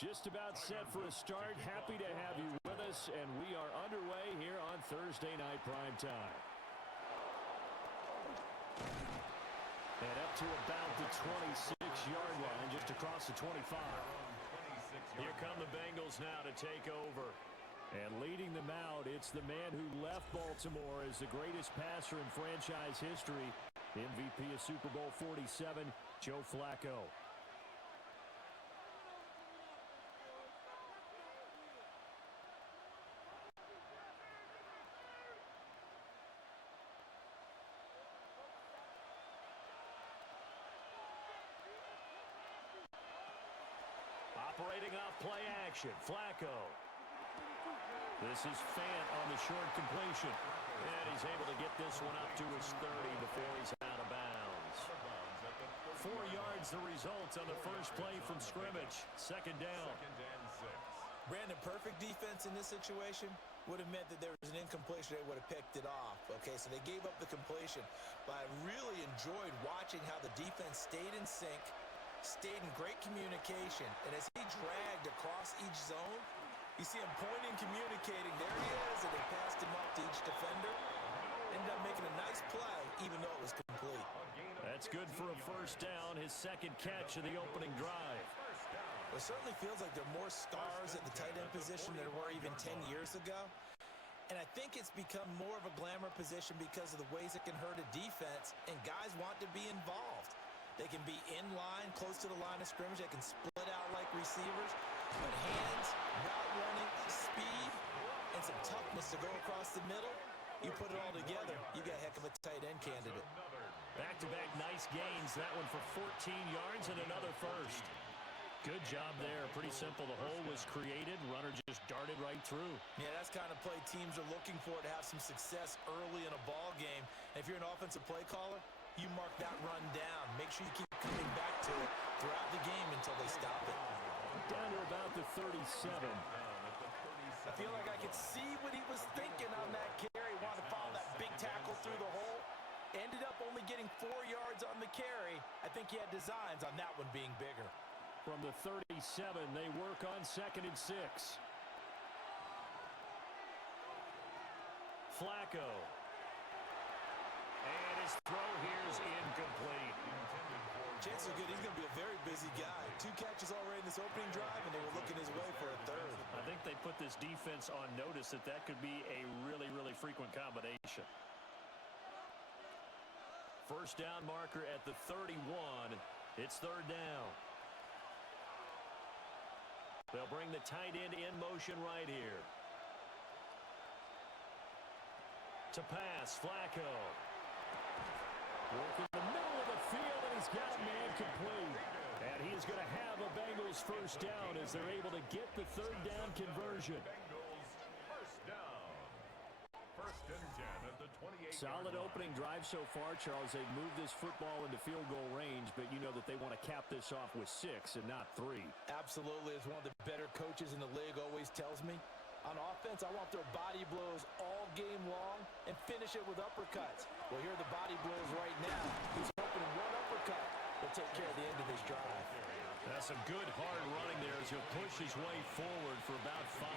Just about set for a start. Happy to have you with us, and we are underway here on Thursday Night Primetime. And up to about the 26-yard line, just across the 25. Here come the Bengals now to take over. And leading them out, it's the man who left Baltimore as the greatest passer in franchise history, MVP of Super Bowl 47, Joe Flacco. Operating off play action, Flacco. This is Fant on the short completion. And he's able to get this one up to his 30 before he's out of bounds. 4 yards the result on the first play from scrimmage. Second down. Brandon, perfect defense in this situation would have meant that there was an incompletion. They would have picked it off. Okay, so they gave up the completion. But I really enjoyed watching how the defense stayed in sync, stayed in great communication. And as he dragged across each zone, you see him pointing, communicating. There he is, and they passed him off to each defender. Ended up making a nice play, even though it was complete. That's good for a first down, his second catch of the opening drive. It certainly feels like there are more stars at the tight end position than there were even 10 years ago. And I think it's become more of a glamour position because of the ways it can hurt a defense, and guys want to be involved. They can be in line, close to the line of scrimmage. They can split out like receivers. But hands, route running, speed, and some toughness to go across the middle, you put it all together, you got a heck of a tight end candidate. Back-to-back nice gains. That one for 14 yards and another first. Good job there. Pretty simple. The hole was created. Runner just darted right through. Yeah, that's kind of play teams are looking for to have some success early in a ball game. And if you're an offensive play caller, you mark that run down. Make sure you keep coming back to it throughout the game until they stop it. Down to about the 37. I feel like I could see what he was thinking on that carry. Wanted to follow that big tackle through the hole. Ended up only getting 4 yards on the carry. I think he had designs on that one being bigger. From the 37, they work on 2nd and 6. Flacco. And his throw here is incomplete. Chances are good he's going to be a very busy guy. 2 catches already in this opening drive, and they were looking his way for a third. I think they put this defense on notice that that could be a really, really frequent combination. First down marker at the 31. It's 3rd down. They'll bring the tight end in motion right here. To pass, Flacco. Working the middle of the field, and he's got a man complete. And he is going to have a Bengals first down as they're able to get the 3rd down conversion. First and 10 at the 28. Solid opening drive so far, Charles. They've moved this football into field goal range, but you know that they want to cap this off with 6 and not 3. Absolutely. As one of the better coaches in the league always tells me, on offense, I want their body blows all game long and finish it with uppercuts. Well, here are the body blows right now. He's hoping one uppercut will take care of the end of his drive. That's some good hard running there as he'll push his way forward for about 5.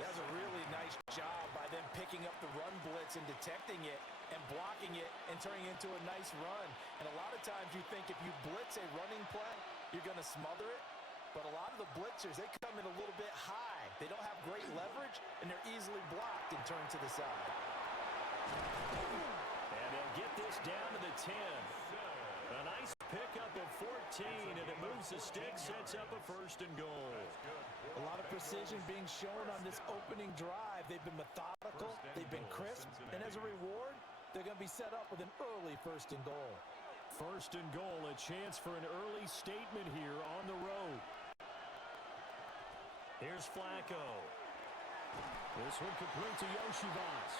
That was a really nice job by them picking up the run blitz and detecting it and blocking it and turning it into a nice run. And a lot of times you think if you blitz a running play, you're going to smother it. But a lot of the blitzers, they come in a little bit high. They don't have great leverage, and they're easily blocked and turned to the side. And they'll get this down to the 10. A nice pickup of 14, and it moves the stick, sets up a 1st and goal. A lot of precision being shown on this opening drive. They've been methodical, they've been crisp, and as a reward, they're going to be set up with an early 1st and goal. 1st and goal, a chance for an early statement here on the road. Here's Flacco. This one complete to Yoshivas.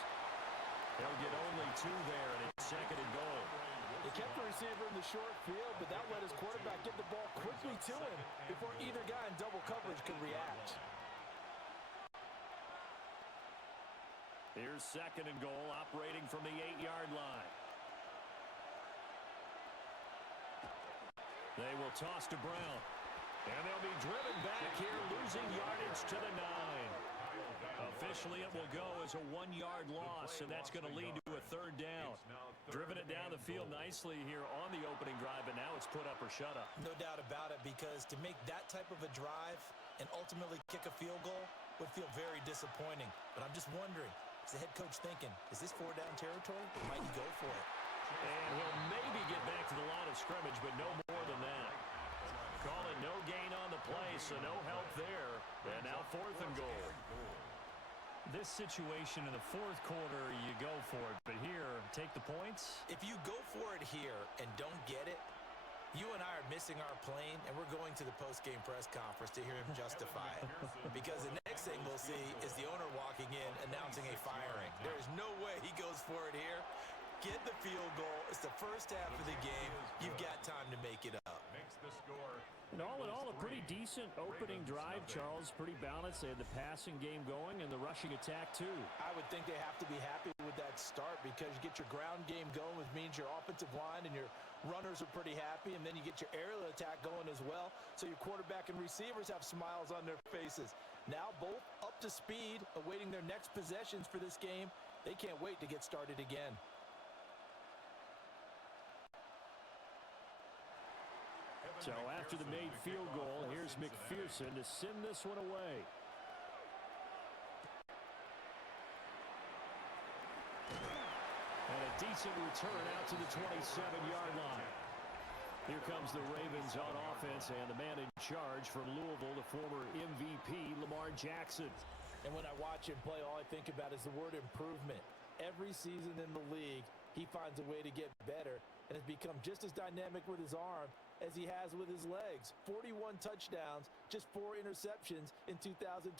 They'll get only 2 there, and it's 2nd and goal. They kept the receiver in the short field, but that let his quarterback get the ball quickly to him before either guy in double coverage could react. Here's 2nd and goal, operating from the 8-yard line. They will toss to Brown. And they'll be driven losing yardage to the 9. Officially, it will go as a 1-yard loss, and that's going to lead to a 3rd down. Driven it down the field nicely here on the opening drive, but now it's put up or shut up. No doubt about it, because to make that type of a drive and ultimately kick a field goal would feel very disappointing. But I'm just wondering, is the head coach thinking, is this 4-down territory, or might he go for it? And he'll maybe get back to the line of scrimmage, but no more than that. Call it no gain on the play, so no help there. And now 4th and goal. This situation in the 4th quarter, you go for it. But here, take the points. If you go for it here and don't get it, you and I are missing our plane, and we're going to the post-game press conference to hear him justify it. Because the next thing we'll see is the owner walking in announcing a firing. There is no way he goes for it here. Get the field goal. It's the first half of the game. You've got time to make it up. And all in all, a pretty decent opening drive, Charles. Pretty balanced. They had the passing game going and the rushing attack, too. I would think they have to be happy with that start, because you get your ground game going, which means your offensive line and your runners are pretty happy, and then you get your aerial attack going as well, so your quarterback and receivers have smiles on their faces. Now both up to speed, awaiting their next possessions for this game. They can't wait to get started again. So after the made field goal, here's McPherson to send this one away. And a decent return out to the 27-yard line. Here comes the Ravens on offense, and the man in charge from Louisville, the former MVP, Lamar Jackson. And when I watch him play, all I think about is the word improvement. Every season in the league, he finds a way to get better and has become just as dynamic with his arm as he has with his legs. 41 touchdowns, just 4 interceptions in 2024.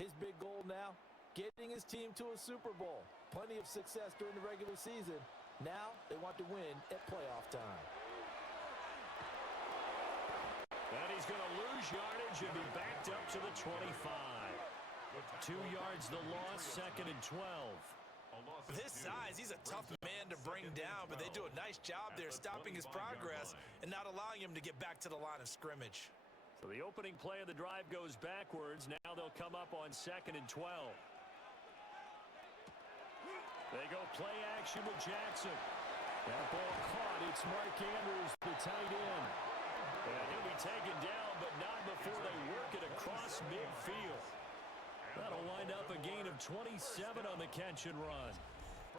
His big goal now, getting his team to a Super Bowl. Plenty of success during the regular season. Now they want to win at playoff time. And he's going to lose yardage and be backed up to the 25. 2 yards the loss, 2nd and 12. With his size, he's a tough man to bring down, but they do a nice job there stopping his progress and not allowing him to get back to the line of scrimmage. So the opening play of the drive goes backwards. Now they'll come up on 2nd and 12. They go play action with Jackson. That ball caught. It's Mark Andrews, the tight end. And he'll be taken down, but not before they work it across midfield. That'll wind up a gain of 27 on the catch and run.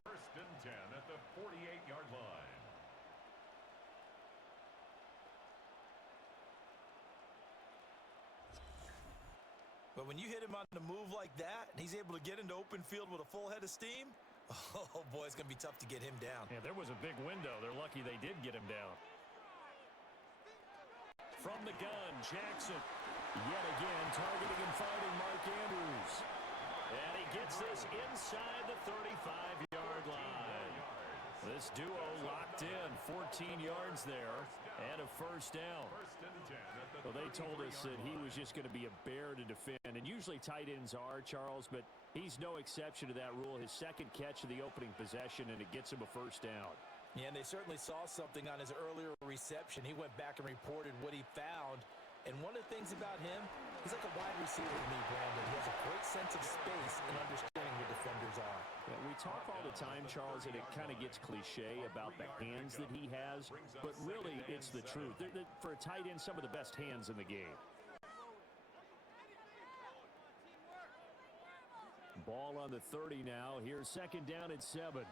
1st and 10 at the 48-yard line. But when you hit him on the move like that, and he's able to get into open field with a full head of steam, oh boy, it's going to be tough to get him down. Yeah, there was a big window. They're lucky they did get him down. From the gun, Jackson. Yet again, targeting and finding Mark Andrews. And he gets this inside the 35-yard line. This duo locked in, 14 yards there, and a 1st down. Well, they told us that he was just going to be a bear to defend, and usually tight ends are, Charles, but he's no exception to that rule. His 2nd catch of the opening possession, and it gets him a 1st down. Yeah, and they certainly saw something on his earlier reception. He went back and reported what he found. And one of the things about him, he's like a wide receiver to me, Brandon. He has a great sense of space and understanding where defenders are. Yeah, we talk all the time, Charles, and it kind of gets cliche about the hands that he has, but really it's the truth. For a tight end, some of the best hands in the game. Ball on the 30 now. Here's 2nd down at 7.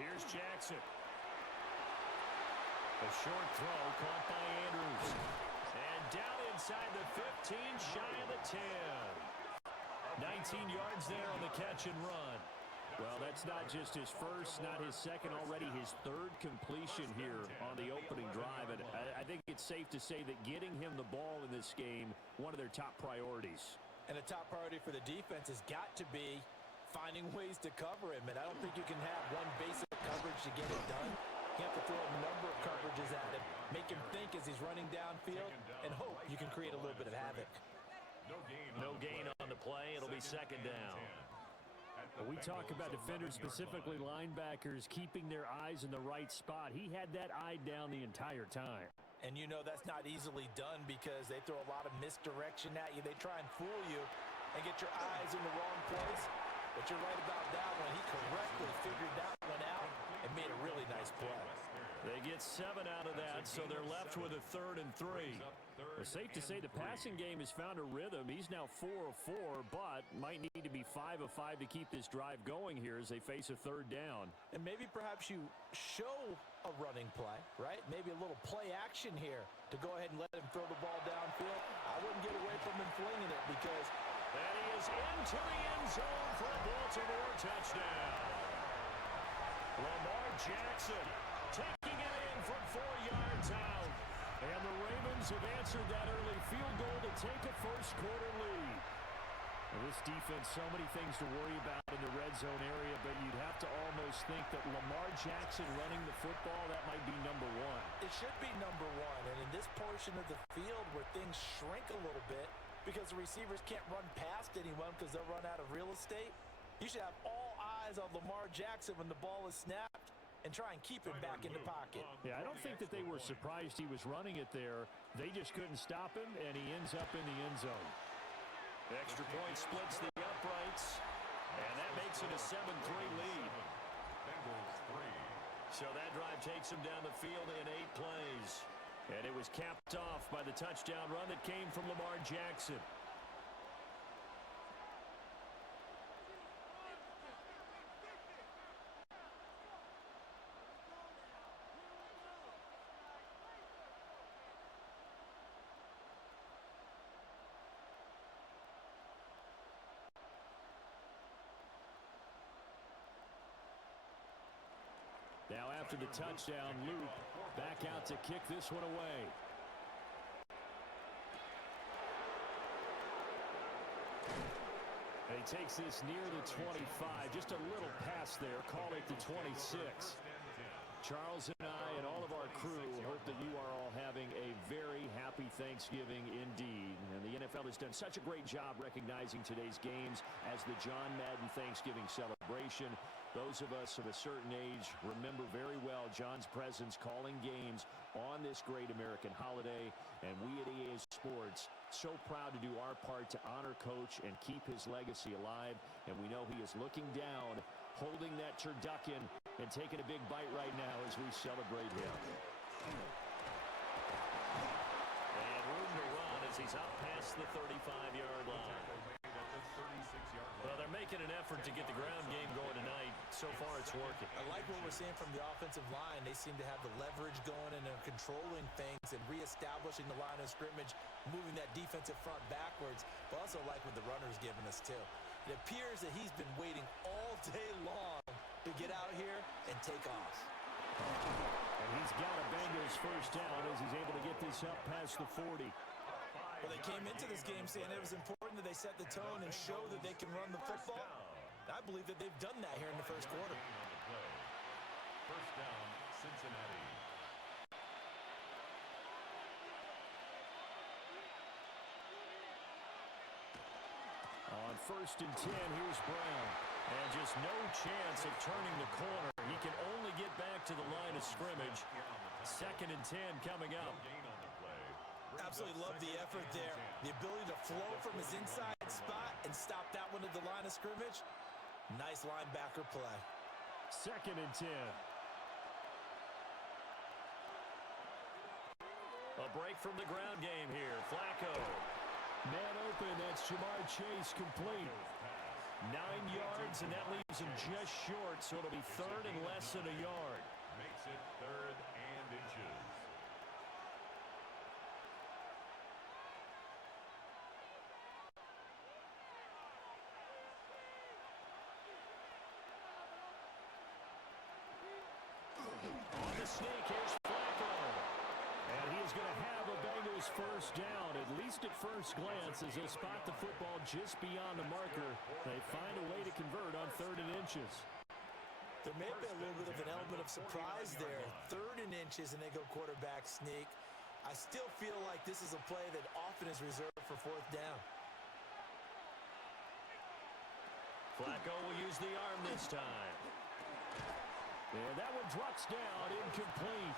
Here's Jackson. A short throw caught by Andrews. And down inside the 15, shy of the 10. 19 yards there on the catch and run. Well, that's not just his first, not his second, already his 3rd completion here on the opening drive. And I think it's safe to say that getting him the ball in this game, one of their top priorities. And a top priority for the defense has got to be finding ways to cover him. And I don't think you can have one basic coverage to get it done. You have to throw a number of coverages at him, make him think as he's running downfield, and hope you can create a little bit of havoc. No gain on the play. It'll be 2nd down. We talk about defenders, specifically linebackers, keeping their eyes in the right spot. He had that eye down the entire time. And you know that's not easily done because they throw a lot of misdirection at you. They try and fool you and get your eyes in the wrong place. But you're right about that one. He correctly figured that one out and made a really nice play. They get 7 out of that, so they're left with a 3rd and 3. It's safe to say the passing game has found a rhythm. He's now 4 of 4, but might need to be 5 of 5 to keep this drive going here as they face a 3rd down. And maybe perhaps you show a running play, right? Maybe a little play action here to go ahead and let him throw the ball downfield. I wouldn't get away from him flinging it because... And he is into the end zone for a Baltimore touchdown. Lamar Jackson taking it in from 4 yards out. And the Ravens have answered that early field goal to take a first-quarter lead. Now, this defense, so many things to worry about in the red zone area, but you'd have to almost think that Lamar Jackson running the football, that might be number 1. It should be number 1. And in this portion of the field where things shrink a little bit because the receivers can't run past anyone because they'll run out of real estate, you should have all eyes on Lamar Jackson when the ball is snapped and try and keep him back in the pocket. Yeah, I don't think that they were surprised he was running it there. They just couldn't stop him, and he ends up in the end zone. Extra point splits the uprights, and that makes it a 7-3 lead. So that drive takes him down the field in 8 plays. And it was capped off by the touchdown run that came from Lamar Jackson. Now after the touchdown, Luke back out to kick this one away. And he takes this near the 25. Just a little pass there. Call it the 26. Charles and I and all of our crew hope that you are all having a very happy Thanksgiving indeed. And the NFL has done such a great job recognizing today's games as the John Madden Thanksgiving celebration. Those of us of a certain age remember very well John's presence calling games on this great American holiday. And we at EA Sports, so proud to do our part to honor Coach and keep his legacy alive. And we know he is looking down, holding that turducken, and taking a big bite right now as we celebrate him. And room to run as he's out past the 35-yard line. Well, they're making an effort to get the ground game going tonight. So far, it's working. I like what we're seeing from the offensive line. They seem to have the leverage going and are controlling things and reestablishing the line of scrimmage, moving that defensive front backwards, but also like what the runner's giving us, too. It appears that he's been waiting all day long to get out here and take off. And he's got a Bengals first down as he's able to get this up past the 40. Well, they came into this game saying it was important that they set the tone and show that they can run the football. I believe that they've done that here in the first quarter. First down, Cincinnati. On 1st and 10, here's Brown. And just no chance of turning the corner. He can only get back to the line of scrimmage. 2nd and 10 coming up. Absolutely love the effort there. The ability to flow from his inside spot and stop that one at the line of scrimmage. Nice linebacker play. 2nd and 10. A break from the ground game here. Flacco. Man open, that's Jamar Chase complete. 9 yards, and that leaves him just short, so it'll be 3rd and less than a yard. Makes it 3rd and inches. On the sneak, here's Flacco. And he is going to have a Bengals first down, at least at first glance, as they spot the football just beyond the marker. They find a way to convert on 3rd and inches. There may be a little bit of an element of surprise there. 3rd and inches, and they go quarterback sneak. I still feel like this is a play that often is reserved for 4th down. Flacco will use the arm this time. And that one drops down, incomplete.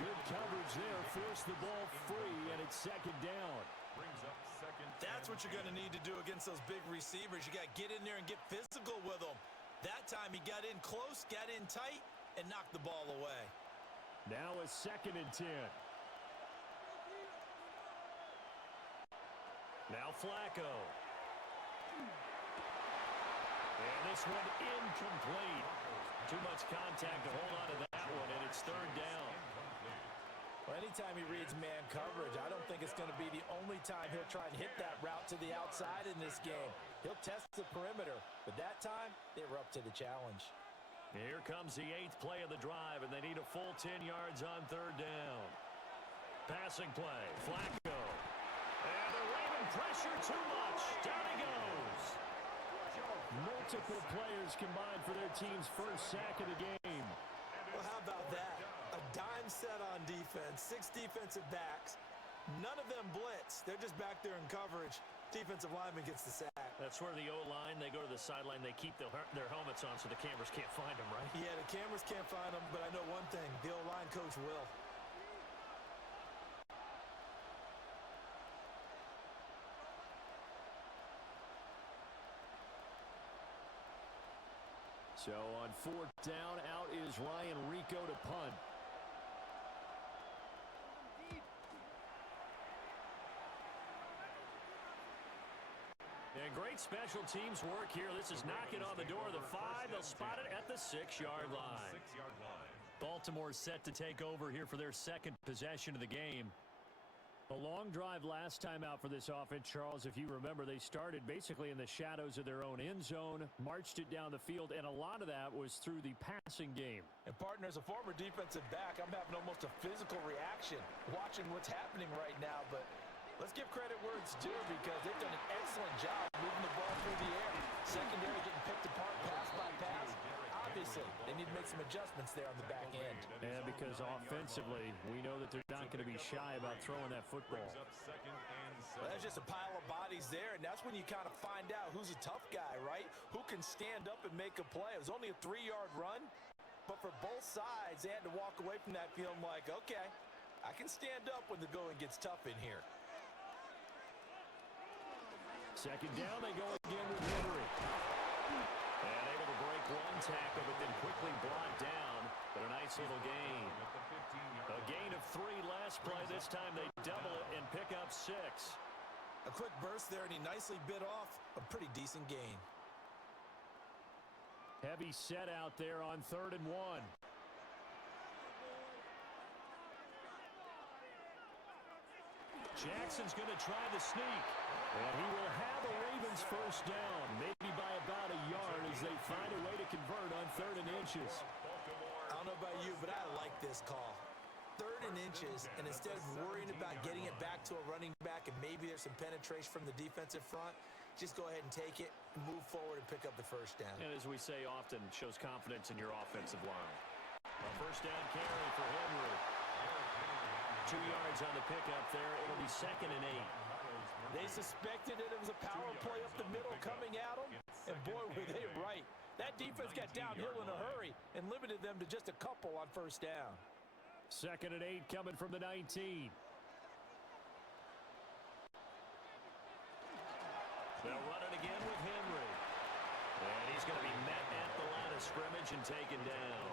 Good coverage there. Forced the ball free, and it's second down. Brings up second. That's what you're going to need to do against those big receivers. You got to get in there and get physical with them. That time he got in close, got in tight, and knocked the ball away. Now a 2nd and 10. Now Flacco. And this one incomplete. Too much contact to hold on to that one, and it's 3rd down. Well, anytime he reads man coverage, I don't think it's going to be the only time he'll try and hit that route to the outside in this game. He'll test the perimeter, but that time they were up to the challenge. Here comes the 8th play of the drive, and they need a full 10 yards on 3rd down. Passing play, Flacco. And the Raven pressure too much. Down he goes. Multiple players combined for their team's first sack of the game. Well, how about that? A dime set on defense, 6 defensive backs. None of them blitz. They're just back there in coverage. Defensive lineman gets the sack. That's where the O-line, they go to the sideline, they keep their helmets on so the cameras can't find them, right? Yeah, the cameras can't find them, but I know one thing. The O-line coach will. So on 4th down, out is Ryan Rico to punt. And great special teams work here. This is knocking on the door of the 5. They'll spot it at the 6-yard line. 6-yard line. Baltimore set to take over here for their 2nd possession of the game. A long drive last time out for this offense, Charles. If you remember, they started basically in the shadows of their own end zone, marched it down the field, and a lot of that was through the passing game. And, partner, as a former defensive back, I'm having almost a physical reaction watching what's happening right now. But let's give credit where it's due because they've done an excellent job moving the ball through the air. Secondary getting picked apart pass by pass. Obviously, they need to make some adjustments there on the back end. And because offensively, we know that they're not going to be shy about throwing that football. Brings up 2nd and 7. Well, that's just a pile of bodies there, and that's when you kind of find out who's a tough guy, right? Who can stand up and make a play. It was only a 3-yard run, but for both sides, they had to walk away from that feeling like, okay, I can stand up when the going gets tough in here. 2nd down, they go again with Henry. And able to break one tackle, but then quickly brought down. But a nice little gain. A gain of 3 last play. This time they double it and pick up 6. A quick burst there, and he nicely bit off a pretty decent gain. Heavy set out there on 3rd and 1. Jackson's going to try the sneak. And he will have a Ravens first down, maybe by about a yard as they find a way to convert on 3rd and inches. I don't know about you, but I like this call. 3rd and inches, and instead of worrying about getting it back to a running back and maybe there's some penetration from the defensive front, just go ahead and take it, move forward, and pick up the first down. And as we say often, shows confidence in your offensive line. A first down carry for Henry. 2 yards on the pickup there. It'll be 2nd and 8. They suspected that it was a power play up the middle coming at them, and boy, were they right. That defense got downhill in a hurry and limited them to just a couple on first down. 2nd and 8 coming from the 19. They'll run it again with Henry. And he's going to be met at the line of scrimmage and taken down.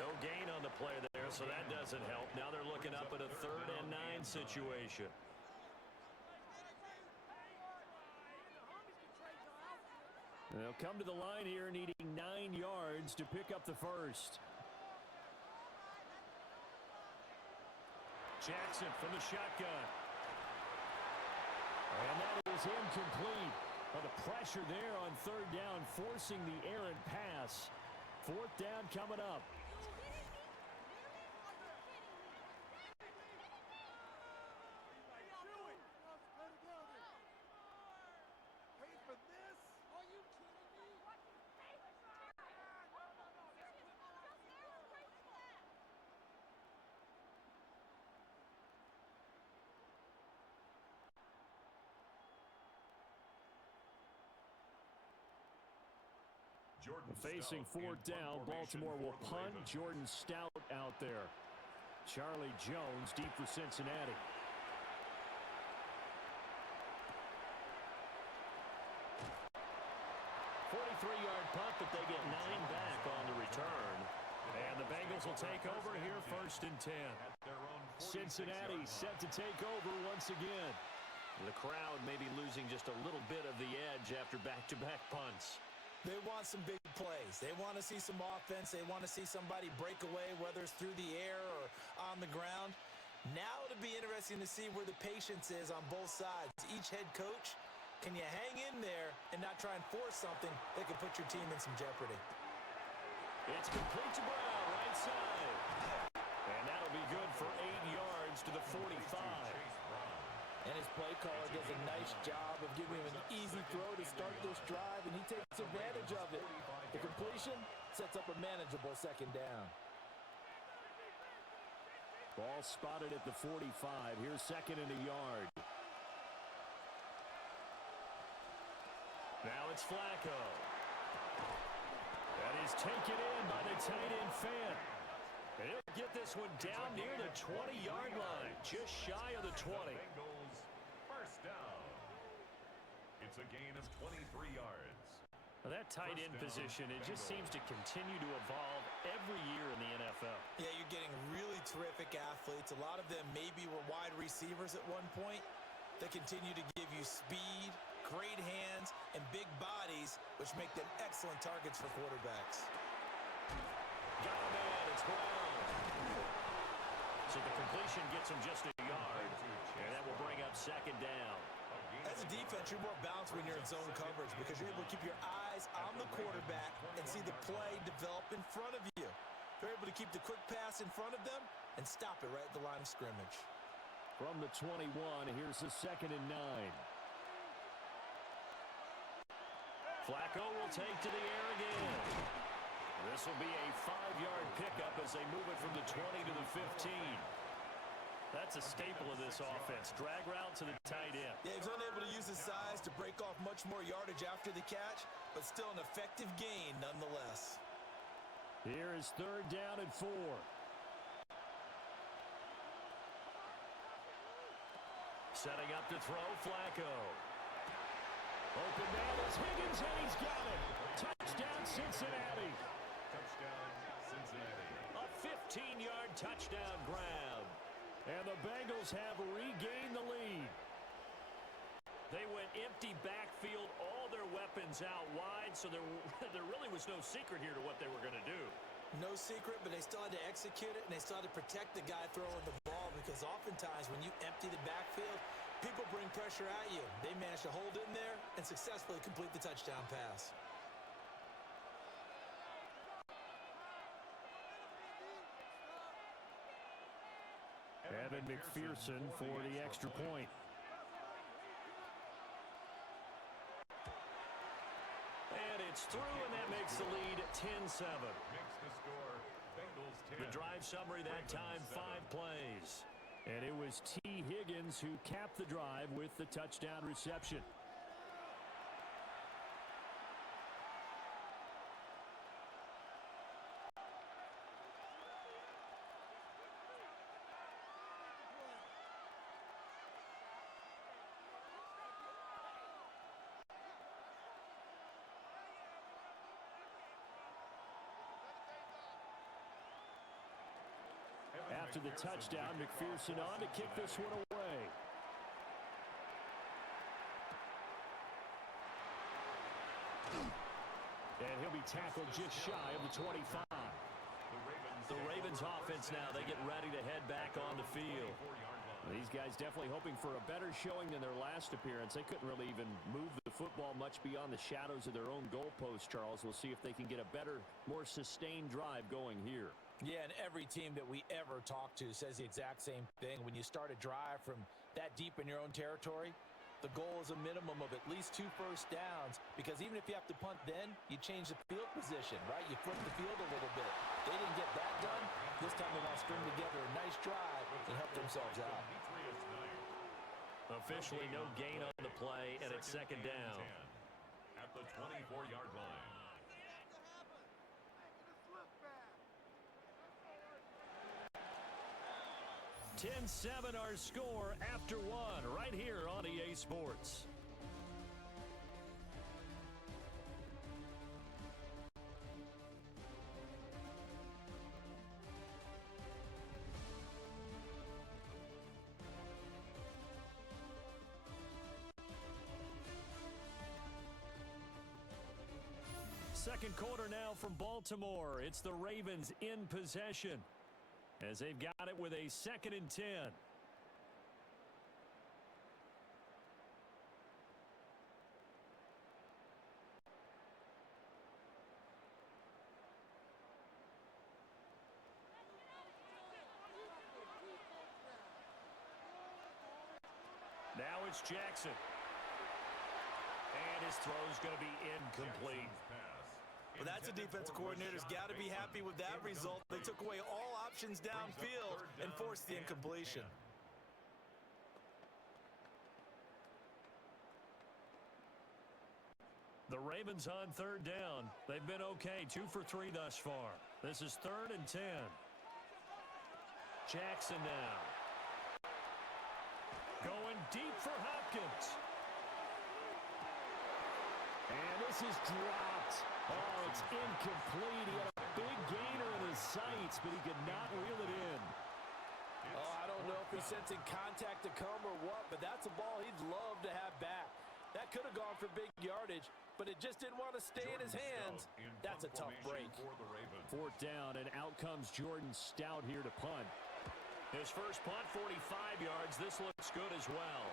No gain on the play there, so that doesn't help. Now they're looking up at a 3rd and 9 situation. They'll come to the line here needing 9 yards to pick up the first. Jackson from the shotgun. And that is incomplete. Well, the pressure there on 3rd down, forcing the errant pass. 4th down coming up. Facing 4th down, Baltimore will punt. Jordan Stout out there. Charlie Jones deep for Cincinnati. 43-yard punt, but they get 9 back on the return. And the Bengals will take over here first and 10. Cincinnati set to take over once again. The crowd may be losing just a little bit of the edge after back-to-back punts. They want some big plays. They want to see some offense. They want to see somebody break away, whether it's through the air or on the ground. Now it'll be interesting to see where the patience is on both sides. Each head coach, can you hang in there and not try and force something that could put your team in some jeopardy? It's complete to Brown, right side. And that'll be good for 8 yards to the 45. And his play caller does a nice job of giving him an easy throw to start this drive, and he takes advantage of it. The completion sets up a manageable second down. Ball spotted at the 45. Here's second and a yard. Now it's Flacco. That is taken in by the tight end fan. And he'll get this one down near the 20-yard line, just shy of the 20. Bengals first down. It's a gain of 23 yards. Well, that tight end position, it just seems to continue to evolve every year in the NFL. Yeah, you're getting really terrific athletes. A lot of them maybe were wide receivers at one point. They continue to give you speed, great hands, and big bodies, which make them excellent targets for quarterbacks. Got a man, it's Brown. So the completion gets him just a yard, and that will bring up second down. As a defense, you're more balanced when you're in zone coverage because you're able to keep your eyes on the quarterback and see the play develop in front of you. They're able to keep the quick pass in front of them and stop it right at the line of scrimmage. From the 21, here's the second and 9. Flacco will take to the air again. This will be a 5-yard pickup as they move it from the 20 to the 15. That's a staple of this offense. Drag route to the tight end. Yeah, he's unable to use his size to break off much more yardage after the catch, but still an effective gain nonetheless. Here is third down and 4. Setting up to throw, Flacco. Open man is Higgins, and he's got it. Touchdown, Cincinnati. Touchdown, Cincinnati. A 15-yard touchdown grab. And the Bengals have regained the lead. They went empty backfield, all their weapons out wide, so there really was no secret here to what they were going to do. No secret, but they still had to execute it, and they still had to protect the guy throwing the ball because oftentimes when you empty the backfield, people bring pressure at you. They managed to hold in there and successfully complete the touchdown pass. Evan McPherson for the extra point. And it's through, and that makes the lead 10-7. Makes the score Bengals 10. The drive summary that time, 5 plays. And it was T. Higgins who capped the drive with the touchdown reception. After the touchdown, McPherson on to kick this one away. And he'll be tackled just shy of the 25. The Ravens offense now, they get ready to head back on the field. These guys definitely hoping for a better showing than their last appearance. They couldn't really even move the football much beyond the shadows of their own goalpost, Charles. We'll see if they can get a better, more sustained drive going here. Yeah, and every team that we ever talk to says the exact same thing. When you start a drive from that deep in your own territory, the goal is a minimum of at least 2 first downs, because even if you have to punt then, you change the field position, right? You flip the field a little bit. They didn't get that done. This time they want to string together a nice drive and help themselves out. Officially no gain on the play, and it's second down. At the 24-yard line. 10-7 our score after one right here on EA Sports. Second quarter now from Baltimore. It's the Ravens in possession as they've got it with a 2nd and 10. Now it's Jackson. And his throw's going to be incomplete. Well, that's a defensive coordinator's got to be happy with that result. They took away all options downfield and forced the incompletion. The Ravens on 3rd down. They've been okay, 2 for 3 thus far. This is 3rd and 10. Jackson now. Going deep for Hopkins. And this is dropped. Oh, it's incomplete. He had a big gainer in his sights, but he could not reel it in. Oh, I don't know if he's sensing contact to come or what, but that's a ball he'd love to have back. That could have gone for big yardage, but it just didn't want to stay in his hands. That's a tough break. 4th down, and out comes Jordan Stout here to punt. His first punt, 45 yards. This looks good as well.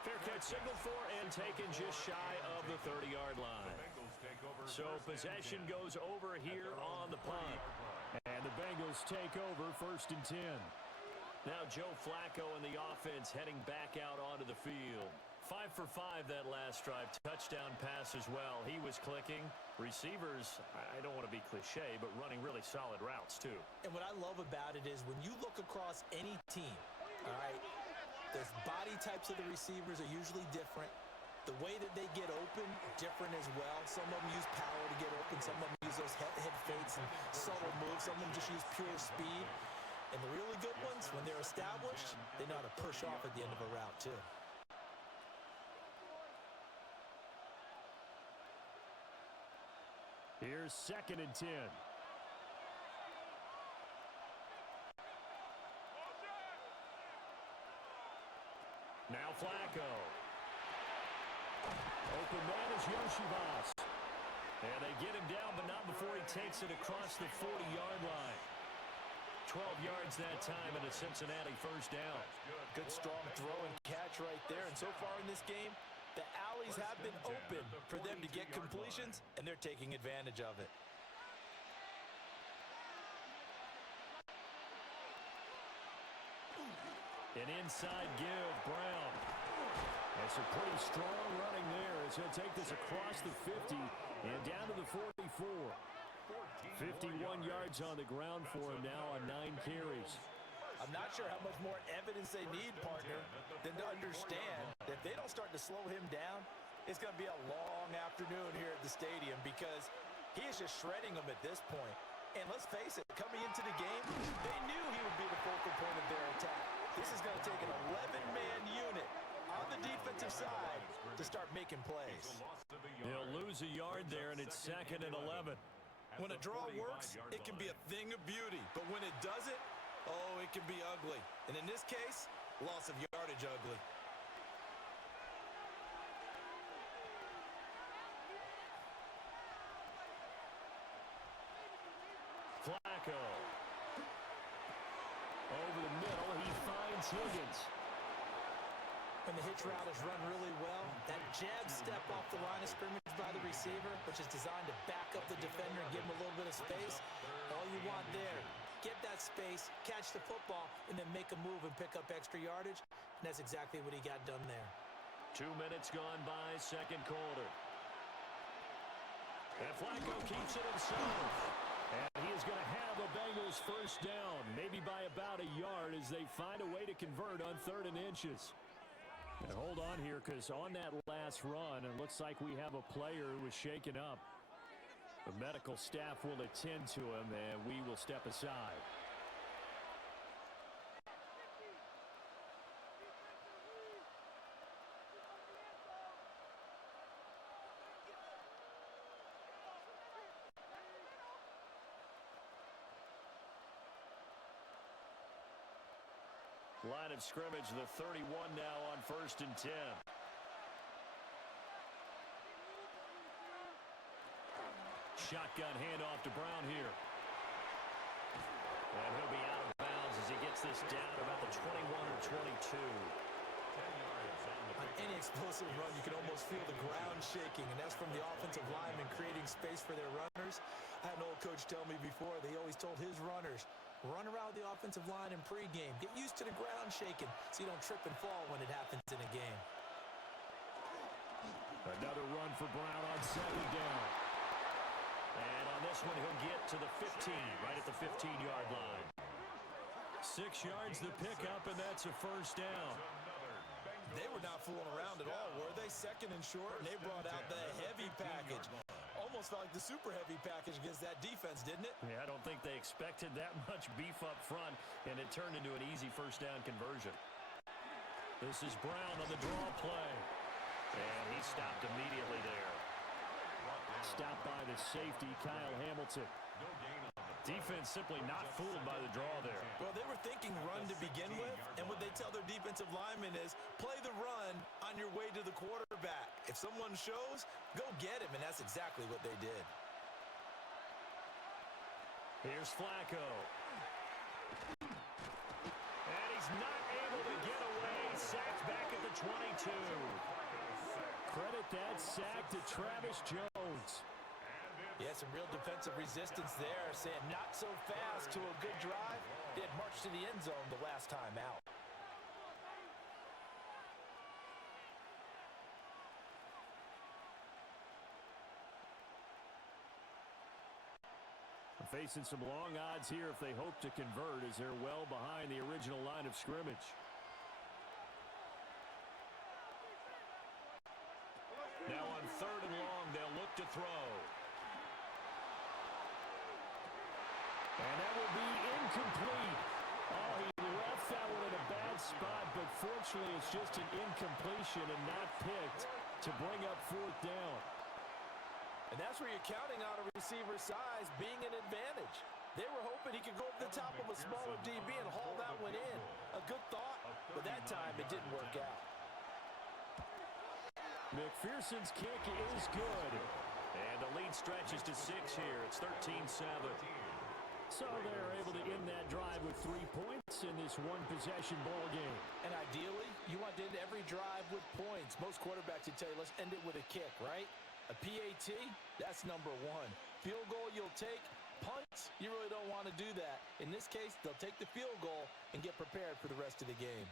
Fair catch signaled for and taken just shy of the 30-yard line. So possession goes over here on the punt. And the Bengals take over 1st and 10. Now Joe Flacco and the offense heading back out onto the field. 5 for 5 that last drive. Touchdown pass as well. He was clicking. Receivers, I don't want to be cliche, but running really solid routes too. And what I love about it is when you look across any team, all right, the body types of the receivers are usually different. The way that they get open, different as well. Some of them use power to get open. Some of them use those head fakes and subtle moves. Some of them just use pure speed. And the really good ones, when they're established, they know how to push off at the end of a route too. Here's 2nd and 10. Now Flacco. Open man is Yoshivas. And they get him down, but not before he takes it across the 40-yard line. 12 yards that time and a Cincinnati 1st down. Good strong throw and catch right there. And so far in this game, the alleys have been open for them to get completions, and they're taking advantage of it. An inside give, Brown. That's a pretty strong running there as he'll take this across the 50 and down to the 44. 51 yards on the ground for him now on 9 carries. I'm not sure how much more evidence they need, partner, than to understand that if they don't start to slow him down, it's going to be a long afternoon here at the stadium because he is just shredding them at this point. And let's face it, coming into the game, they knew he would be the focal point of their attack. This is going to take an 11-man unit on the defensive side to start making plays. They'll lose a yard there, and it's 2nd and 11. When a draw works, it can be a thing of beauty. But when it doesn't, oh, it can be ugly. And in this case, loss of yardage ugly. Flacco. Over the middle, he finds Higgins. And the hitch route is run really well. That jab step off the line of scrimmage by the receiver, which is designed to back up the defender and give him a little bit of space. All you want there, get that space, catch the football, and then make a move and pick up extra yardage. And that's exactly what he got done there. 2 minutes gone by, 2nd quarter. And Flacco keeps it himself. And he is going to have a Bengals 1st down, maybe by about a yard as they find a way to convert on 3rd and inches. And hold on here, because on that last run, it looks like we have a player who was shaken up. The medical staff will attend to him, and we will step aside. Line of scrimmage, the 31 now on 1st and 10. Shotgun handoff to Brown here. And he'll be out of bounds as he gets this down about the 21 or 22. On any explosive run, you can almost feel the ground shaking, and that's from the offensive linemen creating space for their runners. I had an old coach tell me before, they always told his runners, run around the offensive line in pregame. Get used to the ground shaking so you don't trip and fall when it happens in a game. Another run for Brown on 2nd down. And on this one, he'll get to the 15, right at the 15-yard line. 6 yards the pickup, and that's a 1st down. They were not fooling around at all, were they? 2nd and short, and they brought out the heavy package. Almost felt like the super heavy package against that defense, didn't it? Yeah, I don't think they expected that much beef up front, and it turned into an easy 1st down conversion. This is Brown on the draw play. And he stopped immediately there. Stopped by the safety, Kyle Hamilton. Defense simply not fooled by the draw there. Well, they were thinking run to begin with, and what they tell their defensive linemen is play the run on your way to the quarterback. If someone shows, go get him, and that's exactly what they did. Here's Flacco. And he's not able to get away. Sacked back at the 22. Credit that sack to Travis Jones. Yeah, some real defensive resistance there, saying not so fast to a good drive. They had marched to the end zone the last time out. Facing some long odds here if they hope to convert, as they're well behind the original line of scrimmage. Now on 3rd and long, they'll look to throw. And that will be incomplete. Oh, he left that one in a bad spot, but fortunately it's just an incompletion and not picked to bring up 4th down. And that's where you're counting on a receiver's size being an advantage. They were hoping he could go over the top of a smaller DB and haul that one in. A good thought, but that time it didn't work out. McPherson's kick is good. And the lead stretches to 6 here. It's 13-7. So they're able to end that drive with 3 points in this one-possession ball game. And ideally, you want to end every drive with points. Most quarterbacks would tell you, let's end it with a kick, right? A PAT, that's number 1. Field goal you'll take. Punts, you really don't want to do that. In this case, they'll take the field goal and get prepared for the rest of the game.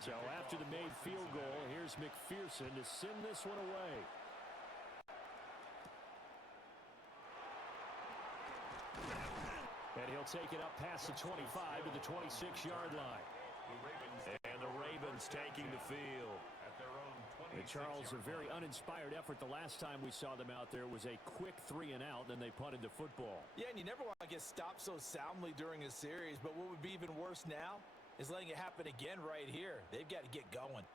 So after the made field goal, here's McPherson to send this one away. And he'll take it up past the 25 to the 26-yard line. And the Ravens taking the field. And Charles, a very uninspired effort. The last time we saw them out there was a quick 3 and out, then they punted the football. Yeah, and you never want to get stopped so soundly during a series, but what would be even worse now is letting it happen again right here. They've got to get going.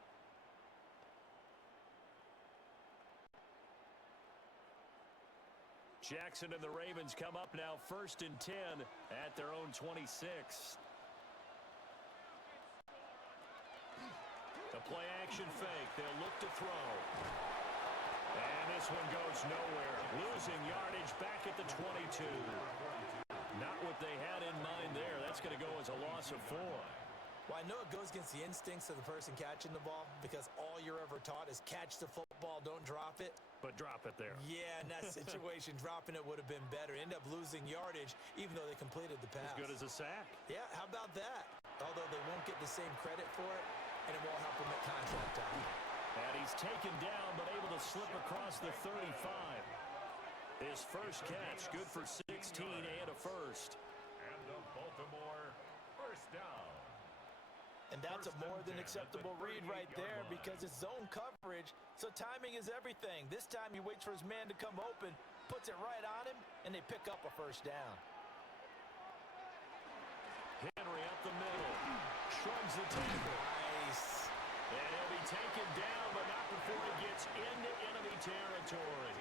Jackson and the Ravens come up now 1st and 10 at their own 26. The play action fake. They'll look to throw. And this one goes nowhere. Losing yardage back at the 22. Not what they had in mind there. That's going to go as a loss of 4. Well, I know it goes against the instincts of the person catching the ball because all you're ever taught is catch the football, don't drop it. But drop it there. Yeah, in that situation, dropping it would have been better. End up losing yardage even though they completed the pass. As good as a sack. Yeah, how about that? Although they won't get the same credit for it, and it won't help them at contract time. And he's taken down but able to slip across the 35. His first catch, good for 16 and a first. And the Baltimore 1st down. And that's a more than acceptable read right there because it's zone coverage, so timing is everything. This time he waits for his man to come open, puts it right on him, and they pick up a 1st down. Henry up the middle. Shrugs the tackle. Nice. And he'll be taken down, but not before he gets into enemy territory.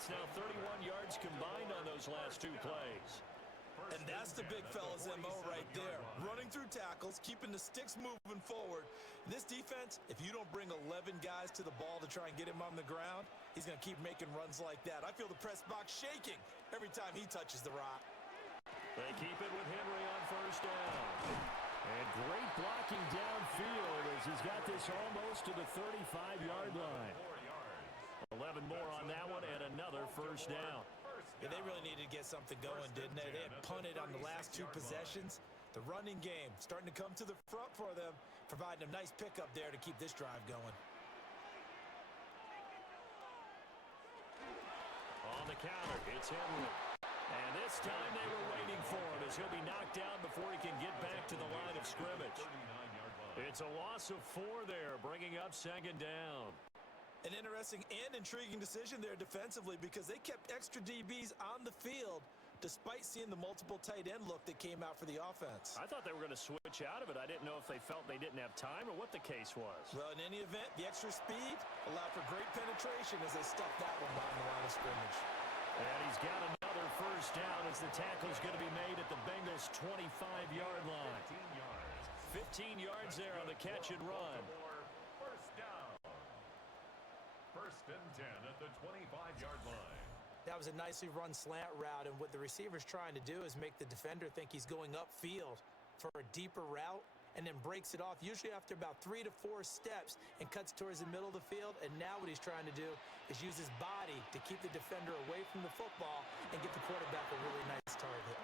That's now 31 yards combined on those last 2 plays. And that's the big fella's MO right there. Running through tackles, keeping the sticks moving forward. This defense, if you don't bring 11 guys to the ball to try and get him on the ground, he's going to keep making runs like that. I feel the press box shaking every time he touches the rock. They keep it with Henry on first down. And great blocking downfield as he's got this almost to the 35-yard line. 11 more on that one and another first down. Yeah, they really needed to get something going, didn't they? They had punted on the last 2 possessions. The running game starting to come to the front for them, providing a nice pickup there to keep this drive going. On the counter, it's Henry. And this time they were waiting for him as he'll be knocked down before he can get back to the line of scrimmage. It's a loss of 4 there, bringing up second down. An interesting and intriguing decision there defensively because they kept extra DBs on the field despite seeing the multiple tight end look that came out for the offense. I thought they were going to switch out of it. I didn't know if they felt they didn't have time or what the case was. Well, in any event, the extra speed allowed for great penetration as they stuffed that one behind the line of scrimmage. And he's got another first down as the tackle's going to be made at the Bengals' 25-yard line. 15 yards there on the catch and run. First down. First and 10 at the 25-yard line. That was a nicely run slant route, and what the receiver's trying to do is make the defender think he's going upfield for a deeper route and then breaks it off, usually after about 3 to 4 steps, and cuts towards the middle of the field. And now what he's trying to do is use his body to keep the defender away from the football and get the quarterback a really nice target.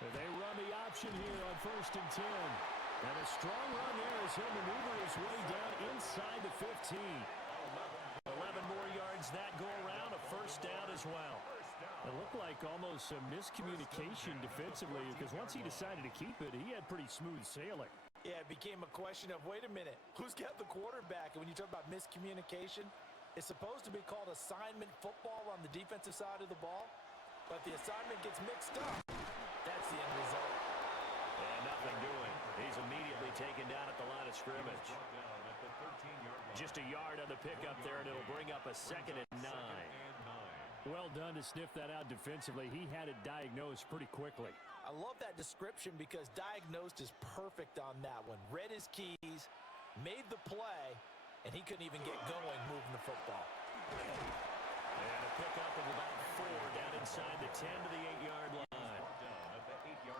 They run the option here on first and 10. And a strong run there as he'll maneuver his way down inside the 15. 11 more yards that go around, a first down as well. It looked like almost a miscommunication defensively because once he decided to keep it, he had pretty smooth sailing. Yeah, it became a question of, wait a minute, who's got the quarterback? And when you talk about miscommunication, it's supposed to be called assignment football on the defensive side of the ball. But the assignment gets mixed up. That's the end result. And nothing doing. He's immediately taken down at the line of scrimmage. Just a yard on the pickup there, and it'll bring up a second and 9. Well done to sniff that out defensively. He had it diagnosed pretty quickly. I love that description because diagnosed is perfect on that one. Read his keys, made the play, and he couldn't even get going moving the football. And a pickup of about 4 down inside the 10 to the 8-yard line.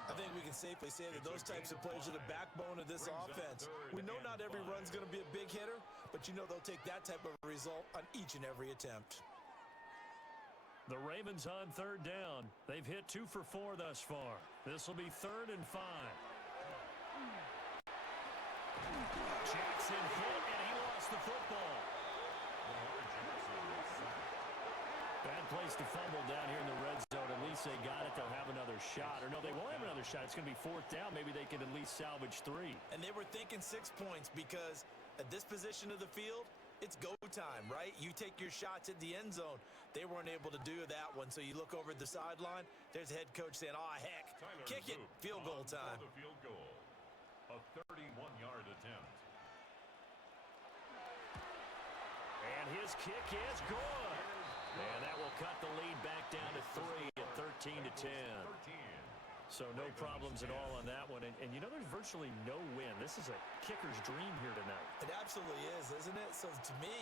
I think we can safely say that those types of plays are the backbone of this offense. We know not every run's going to be a big hitter, but you know they'll take that type of result on each and every attempt. The Ravens on third down. They've hit 2 for 4 thus far. This will be 3rd and 5. Jackson hit, and he lost the football. Bad place to fumble down here in the red zone. At least they got it. They'll have another shot. Or no, they won't have another shot. It's going to be 4th down. Maybe they can at least salvage 3. And they were thinking 6 points because at this position of the field, it's go time, right? You take your shots at the end zone. They weren't able to do that one, so you look over at the sideline. There's the head coach saying, oh, heck, kick it, field goal time. The field goal. A 31-yard attempt. And his kick is good. And that will cut the lead back down to 3 at 13 to 10. So no problems at all on that one. And you know, there's virtually no win. This is a kicker's dream here tonight. It absolutely is, isn't it? So to me,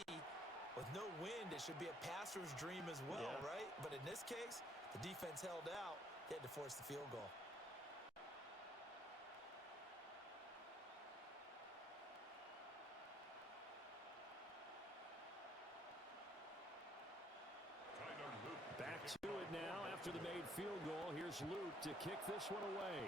with no wind, it should be a passer's dream as well, right? But in this case, the defense held out. They had to force the field goal. Back to it now after the made field goal. Here's Luke to kick this one away.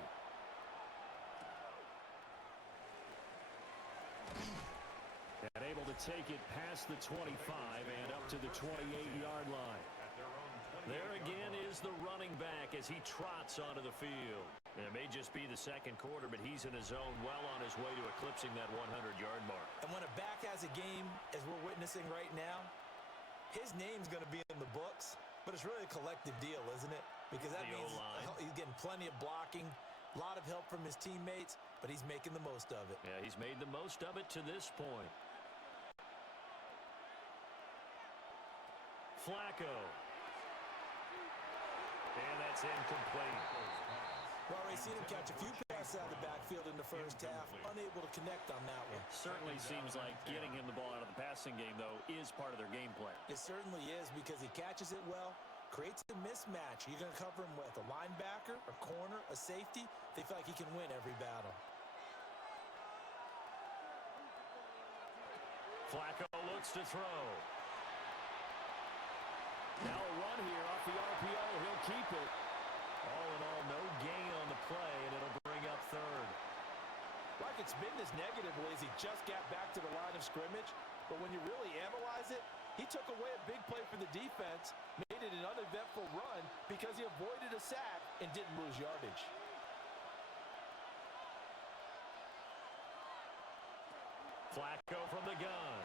And able to take it past the 25 and up to the 28-yard line. There again is the running back as he trots onto the field. And it may just be the second quarter, but he's in his zone well on his way to eclipsing that 100-yard mark. And when a back has a game, as we're witnessing right now, his name's going to be in the books, but it's really a collective deal, isn't it? Because that means he's getting plenty of blocking, a lot of help from his teammates, but he's making the most of it. Yeah, he's made the most of it to this point. Flacco. It's incomplete. Well, we've seen him catch a few passes out of the backfield in the first half, unable to connect on that one. Certainly seems like getting him the ball out of the passing game, though, is part of their game plan. It certainly is because he catches it well, creates a mismatch. You're going to cover him with a linebacker, a corner, a safety. They feel like he can win every battle. Flacco looks to throw. Now a run here off the RPO. He'll keep it. All in all, no gain on the play, and it'll bring up third. Well, I could spin this negatively as he just got back to the line of scrimmage, but when you really analyze it, he took away a big play for the defense, made it an uneventful run because he avoided a sack and didn't lose yardage. Flacco from the gun.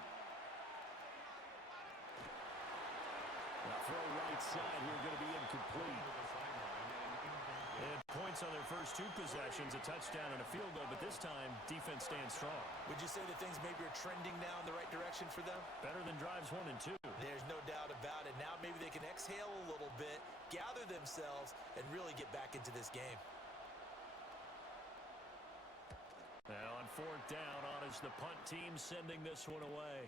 Now throw right side here, going to be incomplete. And points on their first two possessions, a touchdown and a field goal, but this time, defense stands strong. Would you say that things maybe are trending now in the right direction for them? Better than drives 1 and 2. There's no doubt about it. Now maybe they can exhale a little bit, gather themselves, and really get back into this game. Now on fourth down, on is the punt team sending this one away.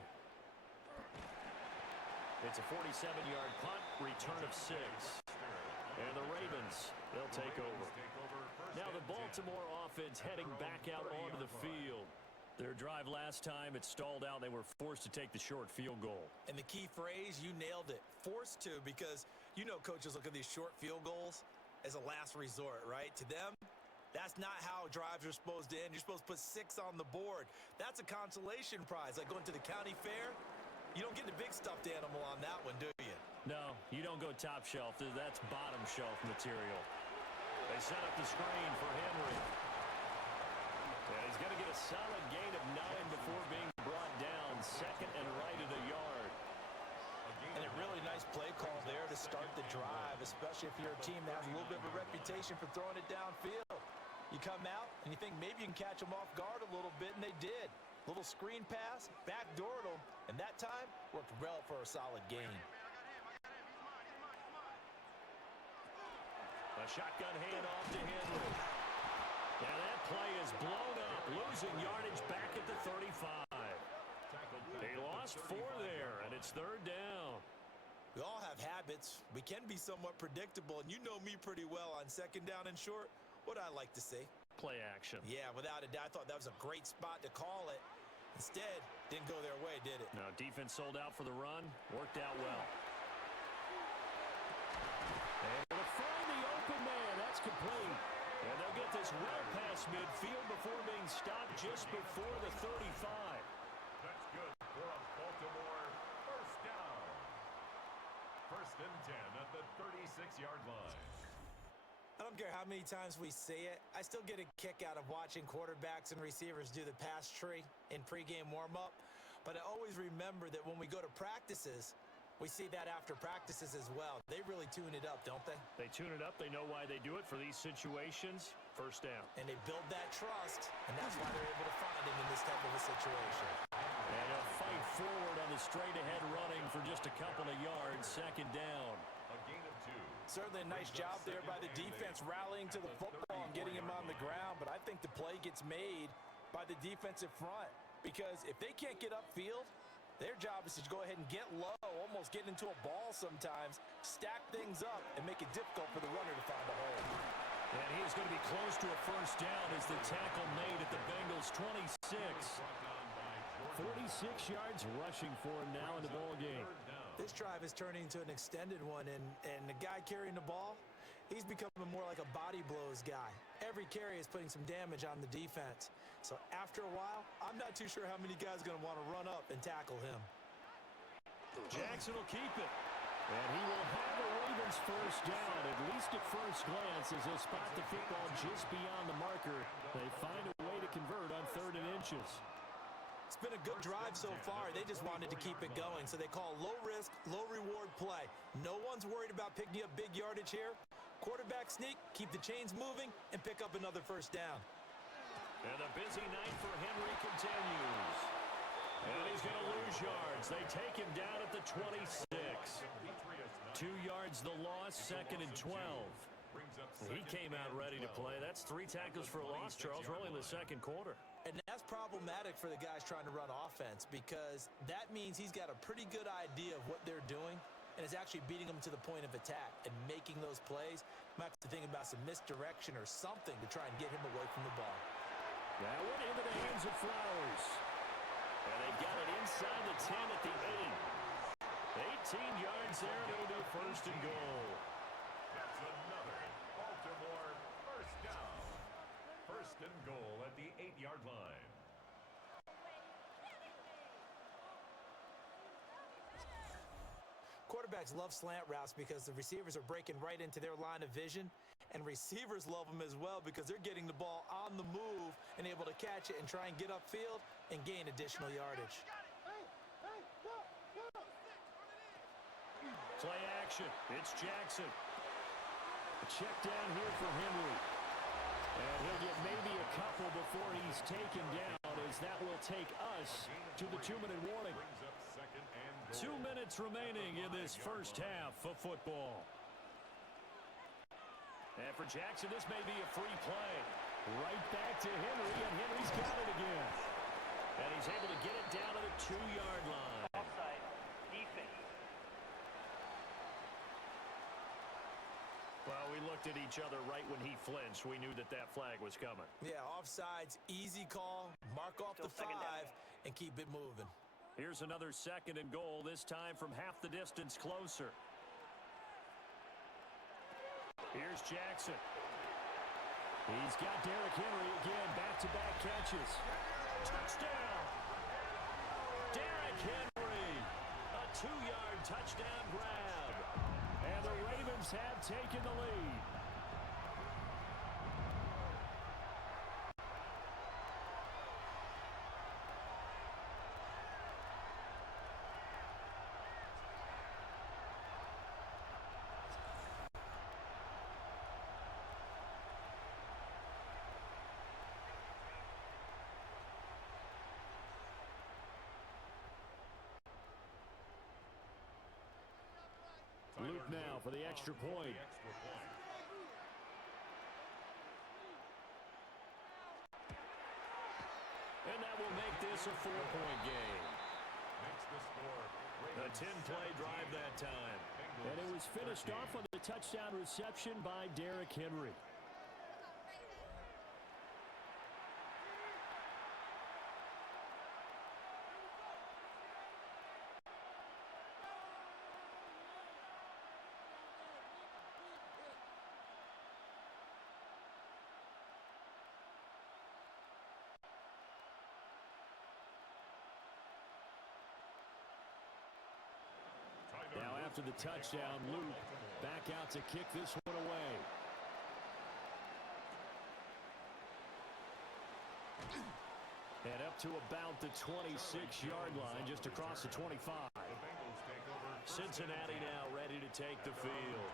It's a 47-yard punt, return of 6. And the Ravens, they'll take over. Now the Baltimore offense heading back out onto the field. Their drive last time, it stalled out. They were forced to take the short field goal. And the key phrase, you nailed it, forced to, because you know coaches look at these short field goals as a last resort, right? To them, that's not how drives are supposed to end. You're supposed to put 6 on the board. That's a consolation prize, like going to the county fair. You don't get the big stuffed animal on that one, do you? No, you don't go top shelf. That's bottom shelf material. They set up the screen for Henry. And he's going to get a solid gain of 9 before being brought down. Second and right at a yard. And a really nice play call there to start the drive, especially if you're a team that has a little bit of a reputation for throwing it downfield. You come out and you think maybe you can catch them off guard a little bit, and they did. Little screen pass, backdoored them, and that time worked well for a solid gain. A shotgun handoff to Henry. And that play is blown up, losing yardage back at the 35. They lost 4 there, and it's third down. We all have habits. We can be somewhat predictable, and you know me pretty well on second down and short. What I like to see. Play action. Yeah, without a doubt, I thought that was a great spot to call it. Instead, didn't go their way, did it? No, defense sold out for the run. Worked out well. And to find the open man, that's complete. And they'll get this well past midfield before being stopped just before the 35. That's good for a Baltimore first down. First and 10 at the 36-yard line. I don't care how many times we say it, I still get a kick out of watching quarterbacks and receivers do the pass tree in pregame warm-up. But I always remember that when we go to practices, we see that after practices as well. They really tune it up, don't they? They tune it up. They know why they do it for these situations. First down. And they build that trust, and that's why they're able to find him in this type of a situation. And a fight forward on the straight-ahead running for just a couple of yards. Second down. A gain of 2. Certainly a nice job there by the defense rallying to the football and getting him on the ground, but I think the play gets made by the defensive front because if they can't get upfield, their job is to go ahead and get low, almost get into a ball sometimes, stack things up, and make it difficult for the runner to find a hole. And he is going to be close to a first down as the tackle made at the Bengals 26. 46 yards rushing for him now in the ball game. This drive is turning into an extended one, and the guy carrying the ball, he's becoming more like a body blows guy. Every carry is putting some damage on the defense. So after a while, I'm not too sure how many guys are going to want to run up and tackle him. Jackson will keep it. And he will have the Ravens first down, at least at first glance, as they'll spot the football just beyond the marker. They find a way to convert on 3rd and inches. It's been a good drive so far. They just wanted to keep it going, so they call low-risk, low-reward play. No one's worried about picking up big yardage here. Quarterback sneak, keep the chains moving, and pick up another first down. And the busy night for Henry continues. And he's going to lose yards. They take him down at the 26. 2 yards the loss, 2nd and 12. He came out ready to play. That's 3 tackles for a loss, Charles, rolling the second quarter. And that's problematic for the guys trying to run offense because that means he's got a pretty good idea of what they're doing and is actually beating them to the point of attack and making those plays. Might have to think about some misdirection or something to try and get him away from the ball. That one into the hands of Flowers. And they've got it inside the 10 at the 8. 18 yards there, and it'll be a first and goal. That's another Baltimore first down. First and goal at the 8-yard line. Quarterbacks love slant routes because the receivers are breaking right into their line of vision, and receivers love them as well because they're getting the ball on the move and able to catch it and try and get upfield and gain additional yardage. Play action. It's Jackson. A check down here for Henry. And he'll get maybe a couple before he's taken down, as that will take us to the 2-minute warning. 2 minutes remaining in this first half of football. And for Jackson, this may be a free play. Right back to Henry, and Henry's got it again. And he's able to get it down to the 2-yard line. Offside, defense. Well, we looked at each other right when he flinched. We knew that that flag was coming. Yeah, offsides, easy call, mark off the 5, and keep it moving. Here's another second and goal, this time from half the distance closer. Here's Jackson. He's got Derrick Henry again, back-to-back catches. Touchdown! Derrick Henry, a 2-yard touchdown grab. And the Ravens have taken the lead. Luke now for the extra point. And that will make this a 4-point game. A 10-play drive that time. And it was finished off with a touchdown reception by Derrick Henry. Now after the touchdown, Luke back out to kick this one away. And up to about the 26-yard line, just across the 25. Cincinnati now ready to take the field.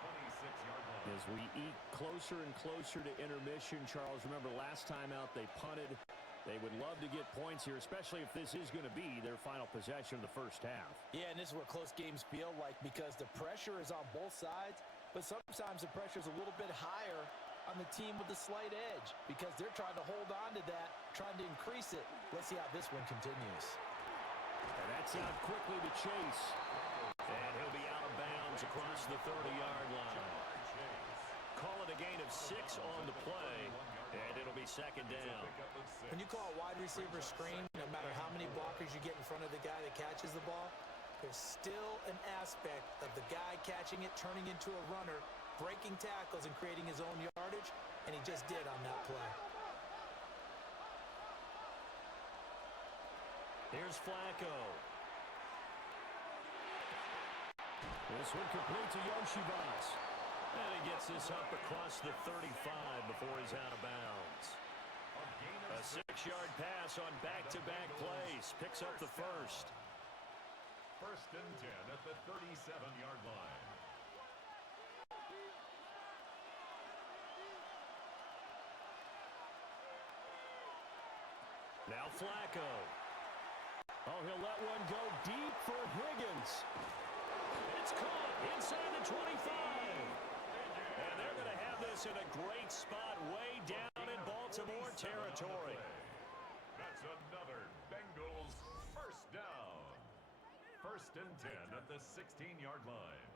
As we eat closer and closer to intermission, Charles, remember last time out they punted. They would love to get points here, especially if this is going to be their final possession of the first half. Yeah, and this is what close games feel like because the pressure is on both sides, but sometimes the pressure is a little bit higher on the team with the slight edge because they're trying to hold on to that, trying to increase it. Let's see how this one continues. And that's out quickly to Chase. And he'll be out of bounds across the 30-yard line. Call it a gain of 6 on the play, and it'll be second down. When you call a wide receiver screen, no matter how many blockers you get in front of the guy that catches the ball, there's still an aspect of the guy catching it, turning into a runner, breaking tackles and creating his own yardage, and he just did on that play. Here's Flacco. This one complete to Yoshibas. And he gets this up across the 35 before he's out of bounds. A 6-yard pass on back-to-back plays. Picks up the first. First and 10 at the 37-yard line. Now Flacco. Oh, he'll let one go deep for Higgins. It's caught inside the 25. And they're going to have this this in a great spot way down in Baltimore territory. That's another Bengals first down. First and 10 at the 16-yard line.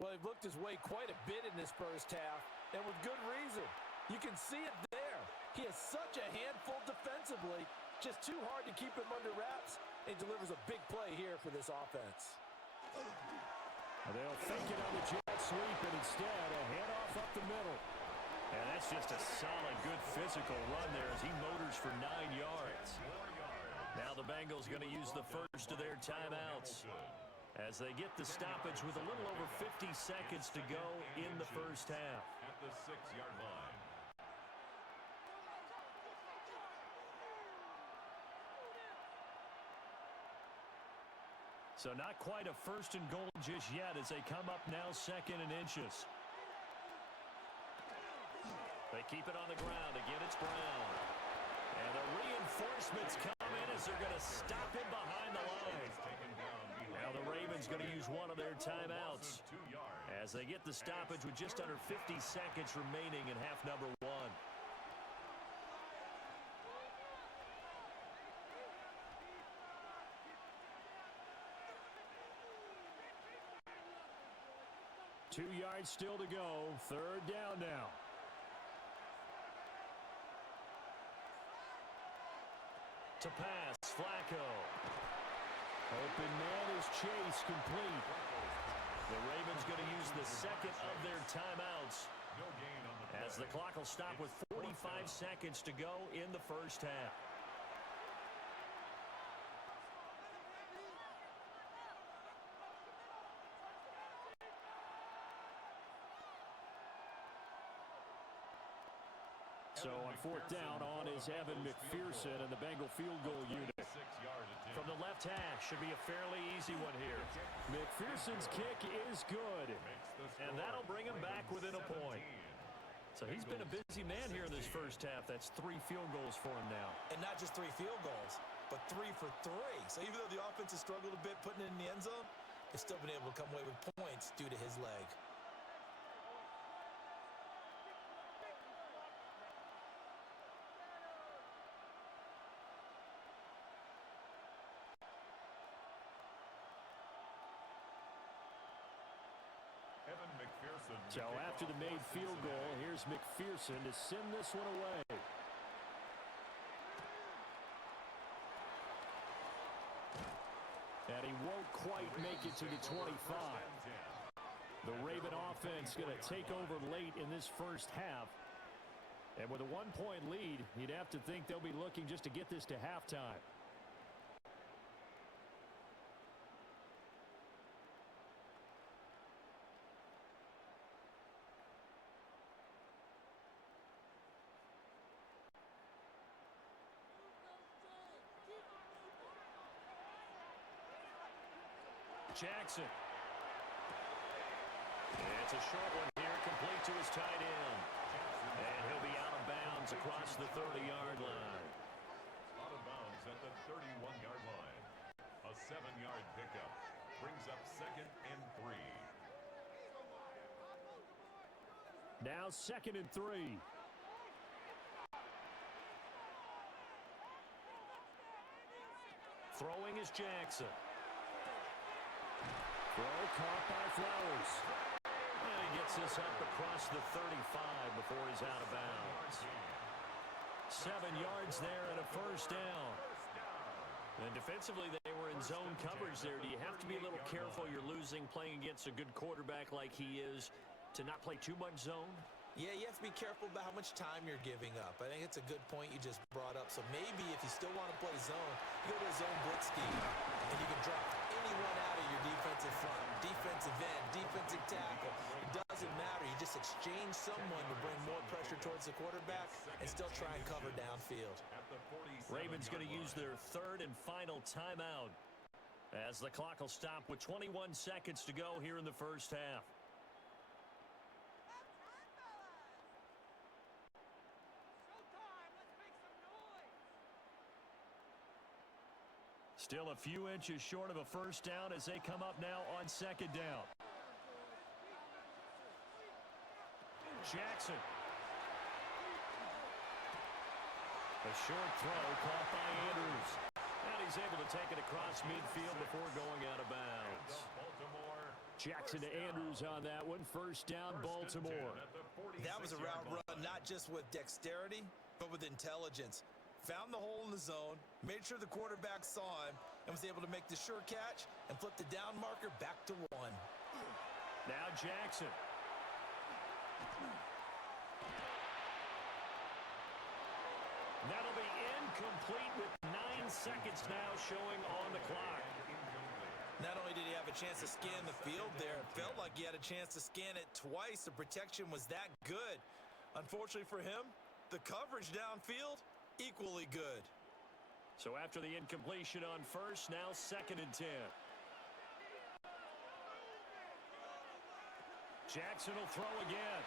Well, they've looked his way quite a bit in this first half, and with good reason. You can see it there. He has such a handful defensively, just too hard to keep him under wraps, and delivers a big play here for this offense. They'll fake it on the jet sweep, and instead a handoff up the middle. And that's just a solid, good physical run there as he motors for 9 yards. Now the Bengals going to use the first of their timeouts as they get the stoppage with a little over 50 seconds to go in the first half. At the 6-yard line. So not quite a first and goal just yet as they come up now second and inches. They keep it on the ground. Again, it's Brown. And the reinforcements come in as they're going to stop him behind the line. Now the Ravens going to use one of their timeouts as they get the stoppage with just under 50 seconds remaining in half number 1. Two yards still to go. Third down now. To pass, Flacco. Open man is Chase, complete. The Ravens going to use the second of their timeouts as the clock will stop with 45 seconds to go in the first half. So on fourth down on is Evan McPherson and the Bengal field goal unit. From the left hash, should be a fairly easy one here. McPherson's kick is good, and that'll bring him back within a point. So he's been a busy man here in this first half. That's 3 field goals for him now. And not just 3 field goals, but 3 for 3. So even though the offense has struggled a bit putting it in the end zone, they've still been able to come away with points due to his leg. So after the made field goal, here's McPherson to send this one away. And he won't quite make it to the 25. The Raven offense going to take over late in this first half. And with a 1-point lead, you'd have to think they'll be looking just to get this to halftime. Jackson. It's a short one here, complete to his tight end. And he'll be out of bounds across the 30-yard line. Out of bounds at the 31-yard line. A 7-yard pickup brings up 2nd and 3. Now 2nd and 3. Throwing is Jackson. Throw caught by Flowers. And he gets this up across the 35 before he's out of bounds. 7 yards there and a first down. And defensively, they were in zone coverage there. Do you have to be a little careful? You're losing playing against a good quarterback like he is to not play too much zone? Yeah, you have to be careful about how much time you're giving up. I think it's a good point you just brought up. So maybe if you still want to play zone, you go to a zone blitz scheme, and you can drop anyone out of your defensive front, defensive end, defensive tackle. It doesn't matter. You just exchange someone to bring more pressure towards the quarterback and still try and cover downfield. Ravens going to use their 3rd and final timeout as the clock will stop with 21 seconds to go here in the first half. Still a few inches short of a first down as they come up now on second down. Jackson. A short throw caught by Andrews. And he's able to take it across midfield before going out of bounds. Jackson to Andrews on that one. First down, Baltimore. That was a route run, not just with dexterity, but with intelligence. Found the hole in the zone, made sure the quarterback saw him, and was able to make the sure catch and flip the down marker back to 1. Now Jackson. That'll be incomplete with 9 seconds now showing on the clock. Not only did he have a chance to scan the field there, it felt like he had a chance to scan it twice. The protection was that good. Unfortunately for him, the coverage downfield, equally good. So after the incompletion on first, now second and 10. Jackson will throw again.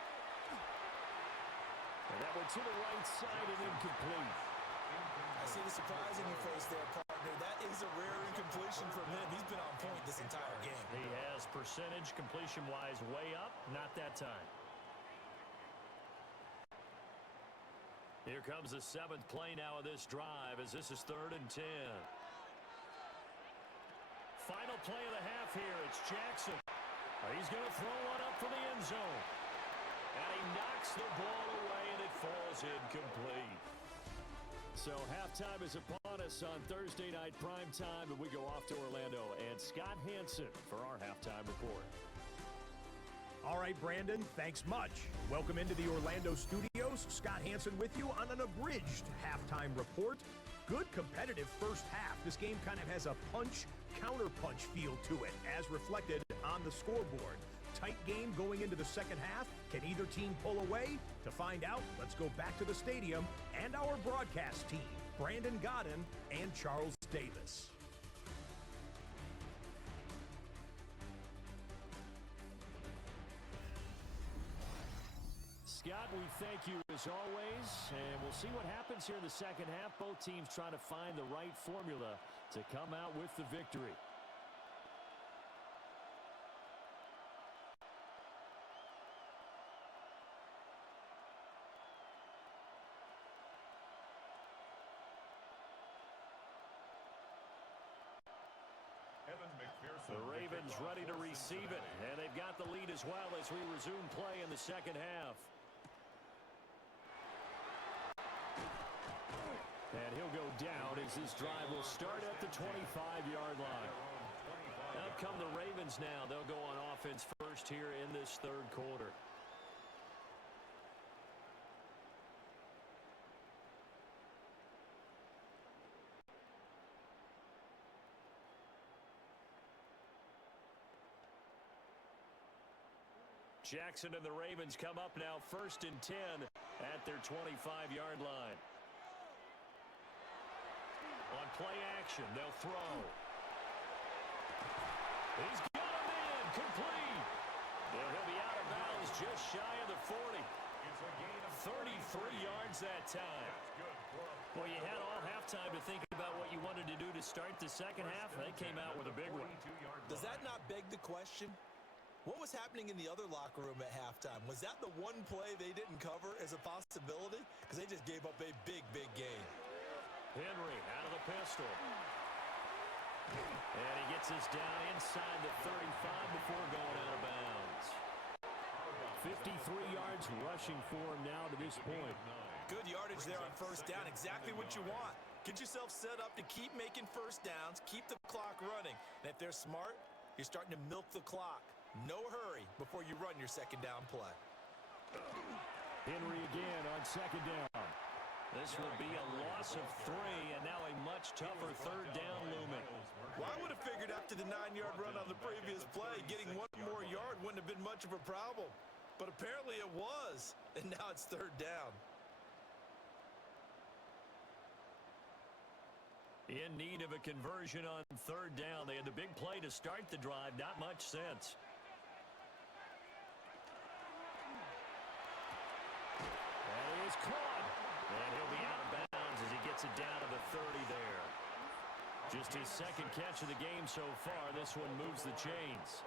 And that one to the right side and incomplete. I see the surprise in your face there, partner. That is a rare incompletion from him. He's been on point this entire game. He has percentage completion-wise way up, not that time. Here comes the 7th play now of this drive as this is 3rd and 10. Final play of the half here. It's Jackson. He's going to throw one up for the end zone. And he knocks the ball away, and it falls incomplete. So halftime is upon us on Thursday night prime time, and we go off to Orlando. And Scott Hansen for our halftime report. All right, Brandon, thanks much. Welcome into the Orlando studios. Scott Hansen with you on an abridged halftime report. Good competitive first half. This game kind of has a punch-counter-punch feel to it, as reflected on the scoreboard. Tight game going into the second half. Can either team pull away? To find out, let's go back to the stadium and our broadcast team, Brandon Godden and Charles Davis. Scott, we thank you as always, and we'll see what happens here in the second half. Both teams trying to find the right formula to come out with the victory. The Ravens ready to receive it, and they've got the lead as well as we resume play in the second half. And he'll go down as this drive will start at the 25-yard line. Out come the Ravens now. They'll go on offense first here in this third quarter. Jackson and the Ravens come up now 1st and 10 at their 25-yard line. On play action, they'll throw. He's got him in, complete. And he'll be out of bounds just shy of the 40. 33 yards that time. Well, you had all halftime to think about what you wanted to do to start the second half. They came out with a big one. Does that not beg the question? What was happening in the other locker room at halftime? Was that the one play they didn't cover as a possibility? Because they just gave up a big, big gain. Henry out of the pistol. And he gets this down inside the 35 before going out of bounds. 53 yards rushing for him now to this point. Good yardage there on first down. Exactly what you want. Get yourself set up to keep making first downs, keep the clock running. And if they're smart, you're starting to milk the clock. No hurry before you run your second down play. Henry again on second down. This will be a loss of 3, and now a much tougher third down looming. Well, I would have figured after the 9-yard run on the previous play, getting one more yard wouldn't have been much of a problem. But apparently it was, and now it's third down. In need of a conversion on third down. They had the big play to start the drive. Not much sense. And he is caught. And he'll be out of bounds as he gets it down to the 30 there. Just Just his second catch of the game so far. This one moves the chains.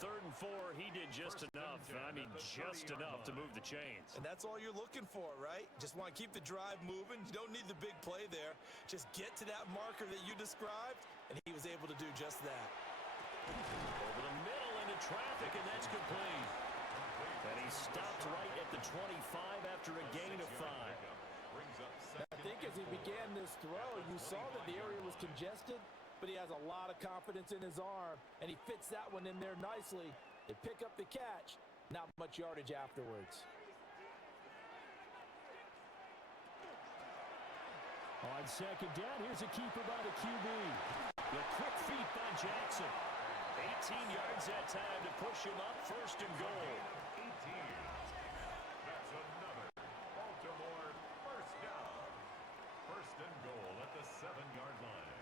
3rd and 4, he did just enough. I mean, just enough to move the chains. And that's all you're looking for, right? Just want to keep the drive moving. You don't need the big play there. Just get to that marker that you described, and he was able to do just that. Over the middle into traffic, and that's complete. And he stopped right at the 25 after a gain of 5. I think as he began this throw, you saw that the area was congested, but he has a lot of confidence in his arm, and he fits that one in there nicely. They pick up the catch, not much yardage afterwards. On second down, here's a keeper by the QB. The quick feet by Jackson. 18 yards that time to push him up, 1st and goal. 18. That's another Baltimore first down. 1st and goal at the 7-yard line.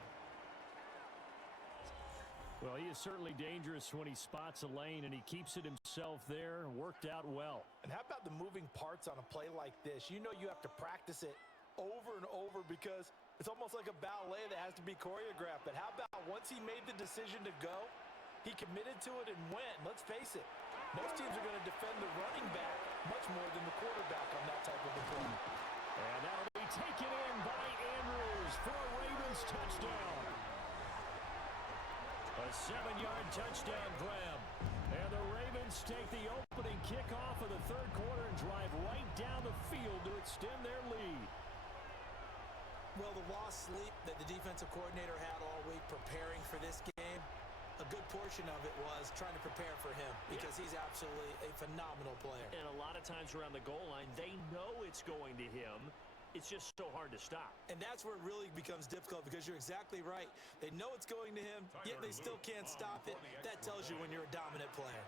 Well, he is certainly dangerous when he spots a lane, and he keeps it himself there. Worked out well. And how about the moving parts on a play like this? You know you have to practice it over and over because it's almost like a ballet that has to be choreographed. But how about once he made the decision to go, he committed to it and went. Let's face it, most teams are going to defend the running back much more than the quarterback on that type of a play. And that'll be taken in by Andrews for a Ravens touchdown. A 7-yard touchdown grab. And the Ravens take the opening kickoff of the 3rd quarter and drive right down the field to extend their lead. Well, the lost sleep that the defensive coordinator had all week preparing for this game, a good portion of it was trying to prepare for him because he's absolutely a phenomenal player. And a lot of times around the goal line, they know it's going to him. It's just so hard to stop. And that's where it really becomes difficult because you're exactly right. They know it's going to him, yet they still can't stop it. That tells you when you're a dominant player.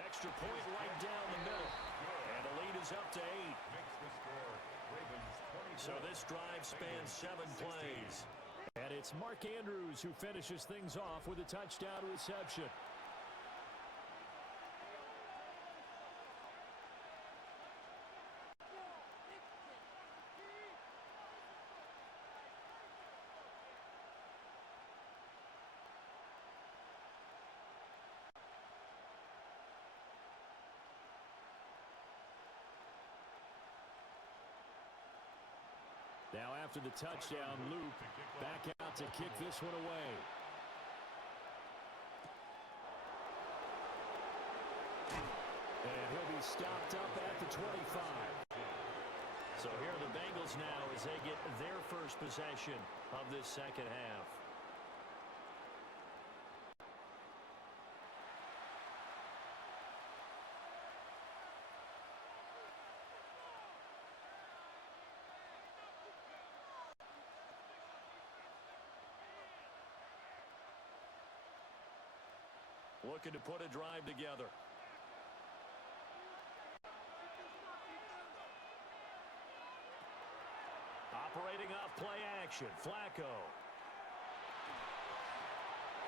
Extra point right down the middle. And the lead is up to 8. So this drive spans 7 plays. And it's Mark Andrews who finishes things off with a touchdown reception. Now after the touchdown, Luke back out to kick this one away. And he'll be stopped up at the 25. So here are the Bengals now as they get their first possession of this second half. Looking to put a drive together. Operating off play action, Flacco.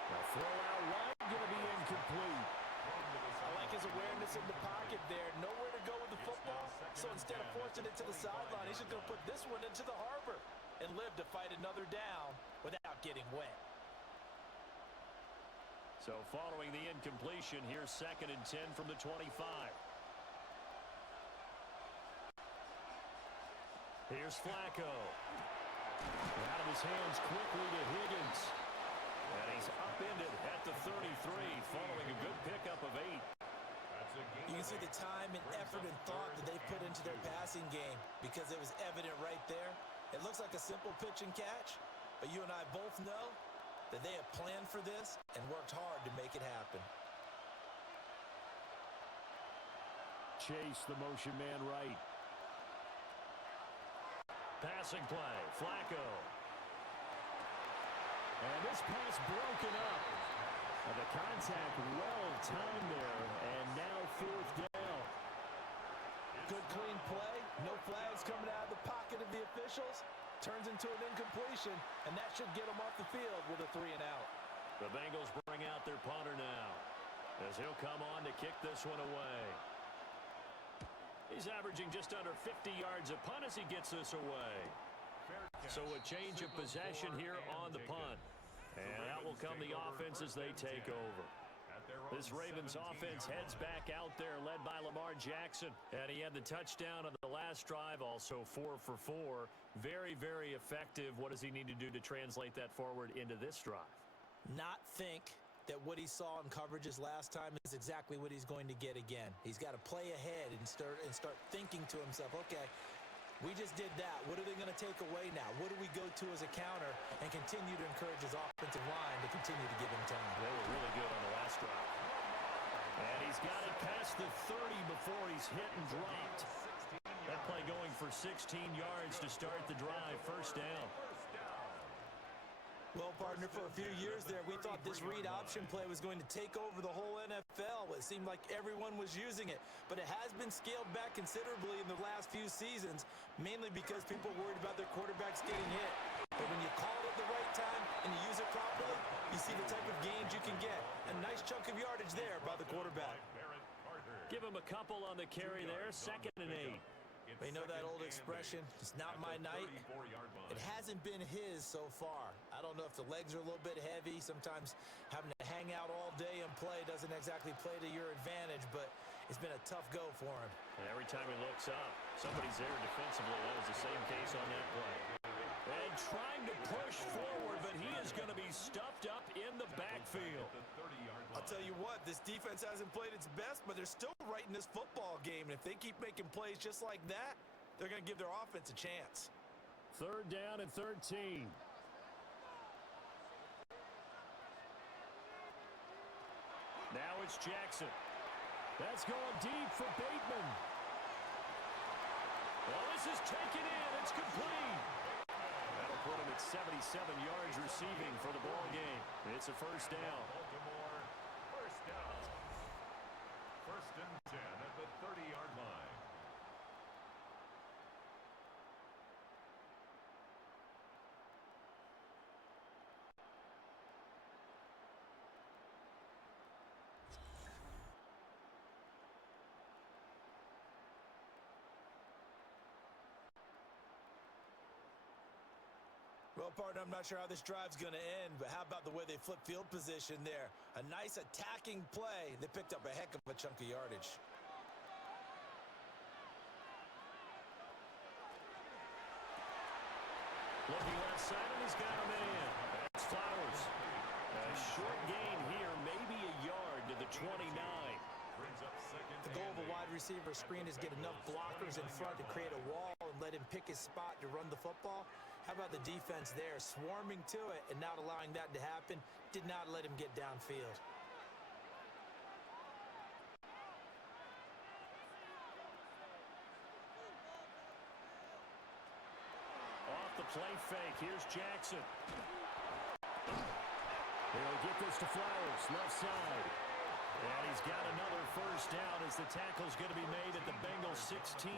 The throw out wide, going to be incomplete. I like his awareness in the pocket there. Nowhere to go with the football, so instead of forcing it to the sideline, he's just going to put this one into the harbor and live to fight another down without getting wet. So following the incompletion, here's 2nd and 10 from the 25. Here's Flacco. Out of his hands quickly to Higgins. And he's upended at the 33 following a good pickup of 8. You can see the time and effort and thought that they put into their passing game because it was evident right there. It looks like a simple pitch and catch, but you and I both know that they have planned for this and worked hard to make it happen. Chase, the motion man right. Passing play, Flacco. And this pass broken up. And the contact well timed there, and now 4th down. Good clean play, no flags coming out of the pocket of the officials. Turns into an incompletion, and that should get him off the field with a 3 and out. The Bengals bring out their punter now as he'll come on to kick this one away. He's averaging just under 50 yards a punt as he gets this away. So a change of possession here on the punt. And out will come the offense as they take over. This Ravens offense heads back out there, led by Lamar Jackson. And he had the touchdown on the last drive, also 4 for 4. Very, very effective. What does he need to do to translate that forward into this drive? Not think that what he saw in coverages last time is exactly what he's going to get again. He's got to play ahead and start thinking to himself, okay, we just did that. What are they going to take away now? What do we go to as a counter? And continue to encourage his offensive line to continue to give him time. They were really good on the last drive. And he's got it past the 30 before he's hit and dropped. That play going for 16 yards to start the drive. First down. Well, partner, for a few years there, we thought this read option play was going to take over the whole NFL. It seemed like everyone was using it, but it has been scaled back considerably in the last few seasons, mainly because people worried about their quarterbacks getting hit. But when you call it at the right time and you use it properly, you see the type of gains you can get. A nice chunk of yardage there by the quarterback. Give him a couple on the carry there, 2nd and 8. You know that old expression, it's not my night. It hasn't been his so far. I don't know if the legs are a little bit heavy. Sometimes having to hang out all day and play doesn't exactly play to your advantage, but it's been a tough go for him. And every time he looks up, somebody's there defensively. That was the same case on that play. And trying to push forward, but he is going to be stuffed up in the backfield. I'll tell you what, this defense hasn't played its best, but they're still right in this football game. And if they keep making plays just like that, they're going to give their offense a chance. 3rd down and 13. Now it's Jackson. That's going deep for Bateman. Well, this is taken in. It's complete. That'll put him at 77 yards receiving for the ball game. It's a first down. Baltimore, first down. 1st and 10 at the 30-yard line. Well, partner, I'm not sure how this drive's going to end, but how about the way they flip field position there? A nice attacking play. They picked up a heck of a chunk of yardage. Looking left side, and he's got a man. That's Flowers. A short gain here, maybe a yard to the 29. The goal of a wide receiver screen is get enough blockers in front to create a wall and let him pick his spot to run the football. How about the defense there, swarming to it and not allowing that to happen? Did not let him get downfield. Off the play fake, here's Jackson. He'll get this to Flowers, left side. And he's got another first down as the tackle's going to be made at the Bengals 16.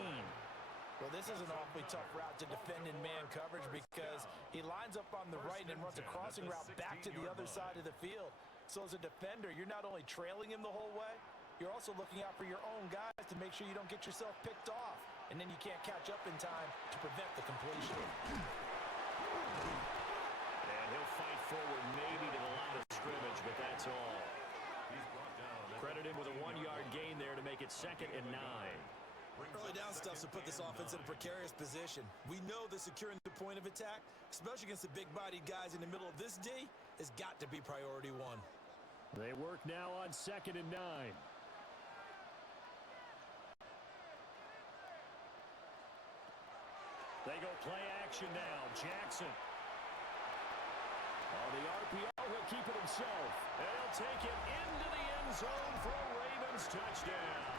Well, this is an awfully tough route to defend in man coverage because he lines up on the right and runs a crossing route back to the other side of the field. So as a defender, you're not only trailing him the whole way, you're also looking out for your own guys to make sure you don't get yourself picked off. And then you can't catch up in time to prevent the completion. And he'll fight forward maybe to the line of scrimmage, but that's all. Credit him with a 1-yard gain there to make it 2nd and 9. Early down stuff to put this offense in a precarious position. We know that securing the point of attack, especially against the big-bodied guys in the middle of this D, has got to be priority 1. They work now on 2nd and 9. They go play action now. Jackson. On the RPO, he'll keep it himself. And he'll take it into the end zone for a Ravens touchdown.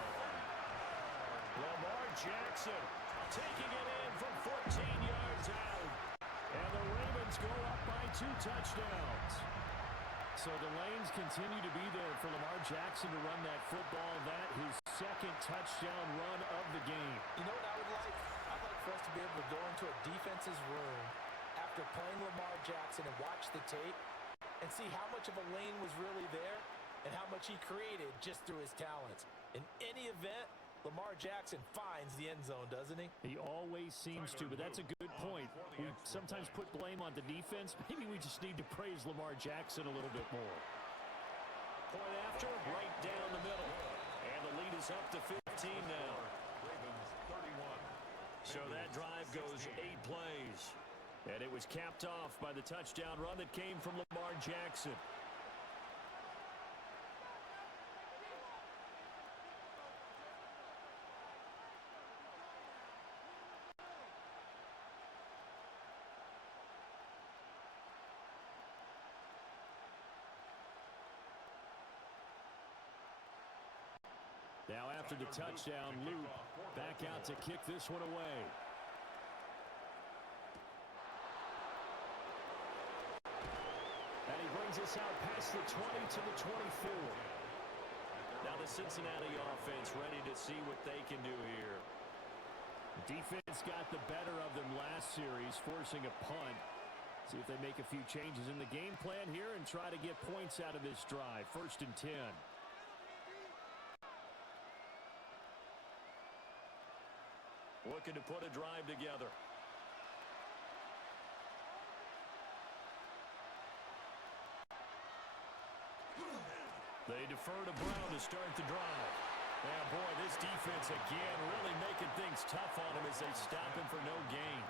Lamar Jackson taking it in from 14 yards out. And the Ravens go up by 2 touchdowns. So the lanes continue to be there for Lamar Jackson to run that football. That his 2nd touchdown run of the game. You know what I would like? I'd like for us to be able to go into a defense's room after playing Lamar Jackson and watch the tape and see how much of a lane was really there and how much he created just through his talents. In any event, Lamar Jackson finds the end zone, doesn't he? He always seems to, but that's a good point. We sometimes put blame on the defense. Maybe we just need to praise Lamar Jackson a little bit more. Point after, right down the middle. And the lead is up to 15 now. Ravens 31. So that drive goes 8 plays. And it was capped off by the touchdown run that came from Lamar Jackson. Now after the touchdown, Luke back out to kick this one away. And he brings us out past the 20 to the 24. Now the Cincinnati offense ready to see what they can do here. Defense got the better of them last series, forcing a punt. See if they make a few changes in the game plan here and try to get points out of this drive. 1st and 10. Looking to put a drive together. They defer to Brown to start the drive. Yeah, boy, this defense again really making things tough on him as they stop him for no gain.